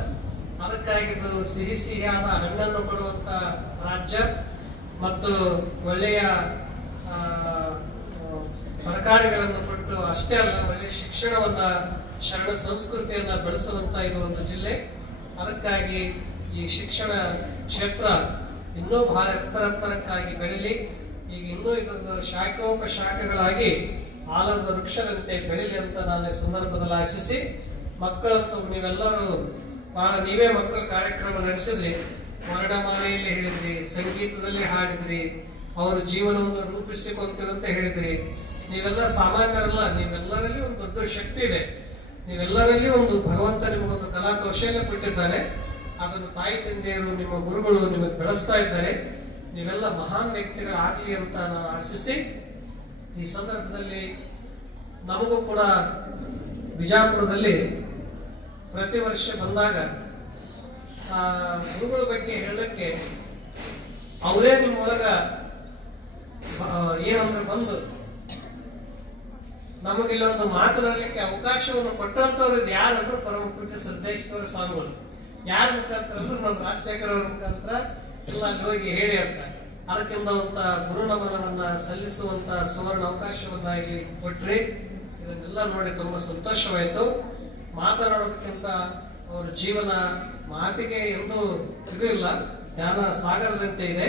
ಅದಕ್ಕಾಗಿ ಇದು ಸಿಹಿ ಸಿಹಿಯಾದ ಹಣ್ಣನ್ನು ಕೊಡುವಂತ ರಾಜ್ಯ ಮತ್ತು ಒಳ್ಳೆಯ ತರಕಾರಿಗಳನ್ನು ಕೊಟ್ಟು ಅಷ್ಟೇ ಅಲ್ಲ, ಒಳ್ಳೆಯ ಶಿಕ್ಷಣವನ್ನ, ಶರಣ ಸಂಸ್ಕೃತಿಯನ್ನ ಬೆಳೆಸುವಂತ ಇದು ಒಂದು ಜಿಲ್ಲೆ. ಅದಕ್ಕಾಗಿ ಈ ಶಿಕ್ಷಣ ಕ್ಷೇತ್ರ ಇನ್ನೂ ಬಹಳ ಎತ್ತರಕ್ಕಾಗಿ ಬೆಳೀಲಿ. ಈಗ ಇನ್ನೂ ಇದೊಂದು ಶಾಖೋಪಶಾಖೆಗಳಾಗಿ ಆಲದ ವೃಕ್ಷದಂತೆ ಬೆಳೀಲಿ ಅಂತ ನಾನು ಸಂದರ್ಭದಲ್ಲಿ ಆಶಿಸಿ, ಮಕ್ಕಳಂತೂ ನೀವೆಲ್ಲರೂ ಬಹಳ ನೀವೇ ಮಕ್ಕಳ ಕಾರ್ಯಕ್ರಮ ನಡೆಸಿದ್ರಿ, ವರ್ಣಮಾಲೆಯಲ್ಲಿ ಹೇಳಿದ್ರಿ, ಸಂಗೀತದಲ್ಲಿ ಹಾಡಿದ್ರಿ, ಅವ್ರ ಜೀವನವನ್ನು ರೂಪಿಸಿಕೊಂತೀವಿ ಅಂತ ಹೇಳಿದ್ರಿ. ನೀವೆಲ್ಲ ಸಾಮಾನ್ಯರಲ್ಲ, ನೀವೆಲ್ಲರಲ್ಲಿ ಒಂದು ದೊಡ್ಡ ಶಕ್ತಿ ಇದೆ. ನೀವೆಲ್ಲರಲ್ಲಿ ಒಂದು ಭಗವಂತ ನಿಮಗೊಂದು ಕಲಾ ಕೌಶಲ್ಯ ಕೊಟ್ಟಿದ್ದಾನೆ. ಅದನ್ನು ತಾಯಿ ತಂದೆಯರು, ನಿಮ್ಮ ಗುರುಗಳು ನಿಮಗೆ ಬೆಳೆಸ್ತಾ ಇದ್ದಾರೆ. ನೀವೆಲ್ಲ ಮಹಾನ್ ವ್ಯಕ್ತಿಗಳಾಗಲಿ ಅಂತ ನಾನು ಆಶಿಸಿ, ಈ ಸಂದರ್ಭದಲ್ಲಿ ನಮಗೂ ಕೂಡ ಬಿಜಾಪುರದಲ್ಲಿ ಪ್ರತಿ ವರ್ಷ ಬಂದಾಗ ಗುರುಗಳ ಬಗ್ಗೆ ಹೇಳಕ್ಕೆ ಅವರೇ ನಿಮ್ಮೊಳಗ ಏನಂದ್ರೆ ಬಂದು ನಮಗಿಲ್ಲೊಂದು ಮಾತನಾಡಲಿಕ್ಕೆ ಅವಕಾಶವನ್ನು ಕೊಟ್ಟಂತವ್ರು ಯಾರಂದ್ರು ಪರಮ ಪೂಜ್ಯ ಸಿದ್ದೇಶ್ವರ ಸ್ವಾಮಿಗಳು. ಯಾರ ಮುಖಾಂತರ ಅಂದ್ರೆ ನಮ್ಮ ರಾಜಶೇಖರ್ ಅವ್ರ ಮುಖಾಂತರ ಎಲ್ಲ ಅಲ್ಲಿ ಹೋಗಿ ಹೇಳಿ ಅಂತ ಅದಕ್ಕಿಂತ ಒಂದು ಗುರು ನಮನವನ್ನ ಸಲ್ಲಿಸುವಂತ ಸುವರ್ಣ ಅವಕಾಶವನ್ನ ಇಲ್ಲಿ ಕೊಟ್ರಿ. ಇದನ್ನೆಲ್ಲ ನೋಡಿ ತುಂಬಾ ಸಂತೋಷವಾಯಿತು. ಮಾತನಾಡೋದಕ್ಕಿಂತ ಅವ್ರ ಜೀವನ ಮಾತಿಗೆ ಎಂದೂ ಇದು ಇಲ್ಲ. ಜ್ಞಾನ ಸಾಗರದಂತೆ ಇದೆ.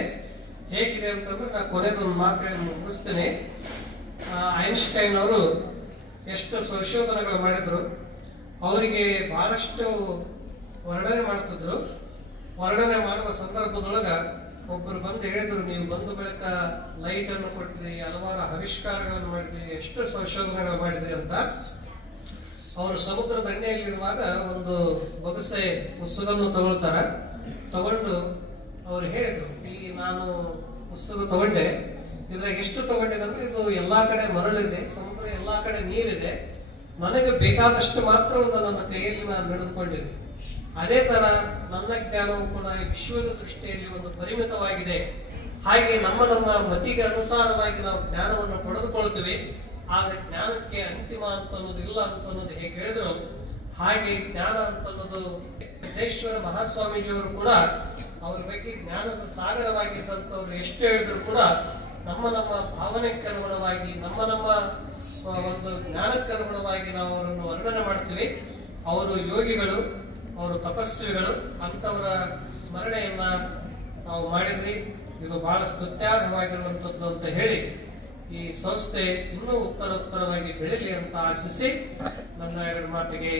ಹೇಗಿದೆ ಅಂತಂದ್ರೆ ನಾನು ಕೊನೆಗೊಂದು ಮಾತು ಮುಗಿಸ್ತೇನೆ. ಐನ್ಸ್ಟೈನ್ ಅವರು ಎಷ್ಟು ಸಂಶೋಧನೆಗಳು ಮಾಡಿದ್ರು, ಅವರಿಗೆ ಬಹಳಷ್ಟು ವರ್ಣನೆ ಮಾಡ್ತಿದ್ರು. ವರ್ಣನೆ ಮಾಡುವ ಸಂದರ್ಭದೊಳಗ ಒಬ್ಬರು ಬಂದು ಹೇಳಿದ್ರು, ನೀವು ಬಂದು ಬಳಿಕ ಲೈಟ್ ಅನ್ನು ಕೊಟ್ರಿ, ಹಲವಾರು ಆವಿಷ್ಕಾರಗಳನ್ನು ಮಾಡಿದ್ರಿ, ಎಷ್ಟು ಸಂಶೋಧನೆಗಳು ಮಾಡಿದ್ರಿ ಅಂತ. ಅವರು ಸಮುದ್ರ ದಂಡೆಯಲ್ಲಿರುವಾಗ ಒಂದು ಬೊಗಸೆ ಉಸುಗನ್ನು ತಗೊಂಡು ಅವ್ರು ಹೇಳಿದ್ರು, ಈ ನಾನು ಉಸುಗು ತಗೊಂಡೆ, ಇದ್ರಾಗ ಎಷ್ಟು ತಗೊಂಡೇನಂದ್ರೆ ಇದು ಎಲ್ಲಾ ಕಡೆ ಮರಳಿದೆ, ಸಮುದ್ರ ಎಲ್ಲಾ ಕಡೆ ನೀರಿದೆ, ನನಗೆ ಬೇಕಾದಷ್ಟು ಮಾತ್ರ ಒಂದು ನನ್ನ ಕೈಯಲ್ಲಿ ನಾನು ನಡೆದುಕೊಂಡಿದ್ದೆ. ಅದೇ ತರ ನನ್ನ ಜ್ಞಾನವು ಕೂಡ ವಿಶ್ವದ ದೃಷ್ಟಿಯಲ್ಲಿ ಒಂದು ಪರಿಮಿತವಾಗಿದೆ. ಹಾಗೆ ನಮ್ಮ ಮತಿಗೆ ಅನುಸಾರವಾಗಿ ನಾವು ಜ್ಞಾನವನ್ನು ಪಡೆದುಕೊಳ್ತೀವಿ. ಆದ್ರೆ ಜ್ಞಾನಕ್ಕೆ ಅಂತಿಮ ಅಂತ ಅನ್ನೋದು ಇಲ್ಲ ಅಂತ ಅನ್ನೋದು ಹೇಗೆ ಹೇಳಿದ್ರು, ಹಾಗೆ ಜ್ಞಾನ ಅಂತ ಅನ್ನೋದು ಸಿದ್ದೇಶ್ವರ ಮಹಾಸ್ವಾಮೀಜಿಯವರು ಕೂಡ ಅವ್ರ ಬಗ್ಗೆ ಜ್ಞಾನದ ಸಾಗರವಾಗಿದ್ದಂಥವ್ರು ಎಷ್ಟು ಹೇಳಿದ್ರು ಕೂಡ ನಮ್ಮ ಭಾವನೆಗೆ ಅನುಗುಣವಾಗಿ ನಮ್ಮ ಒಂದು ಜ್ಞಾನಕ್ಕೆ ಅನುಗುಣವಾಗಿ ನಾವು ಅವರನ್ನು ವರ್ಣನೆ ಮಾಡ್ತೀವಿ. ಅವರು ಯೋಗಿಗಳು, ಅವರು ತಪಸ್ವಿಗಳು, ಅಂತವರ ಸ್ಮರಣೆಯನ್ನ ನಾವು ಮಾಡಿದ್ವಿ. ಇದು ಬಹಳ ಸ್ತುತ್ಯಾರ್ಹವಾಗಿರುವಂತದ್ದು ಅಂತ ಹೇಳಿ ಈ ಸಂಸ್ಥೆ ಇನ್ನೂ ಉತ್ತರವಾಗಿ ಬೆಳೀಲಿ ಅಂತ ಆಶಿಸಿ ನನ್ನ ಎರಡು ಮಾತಿಗೆ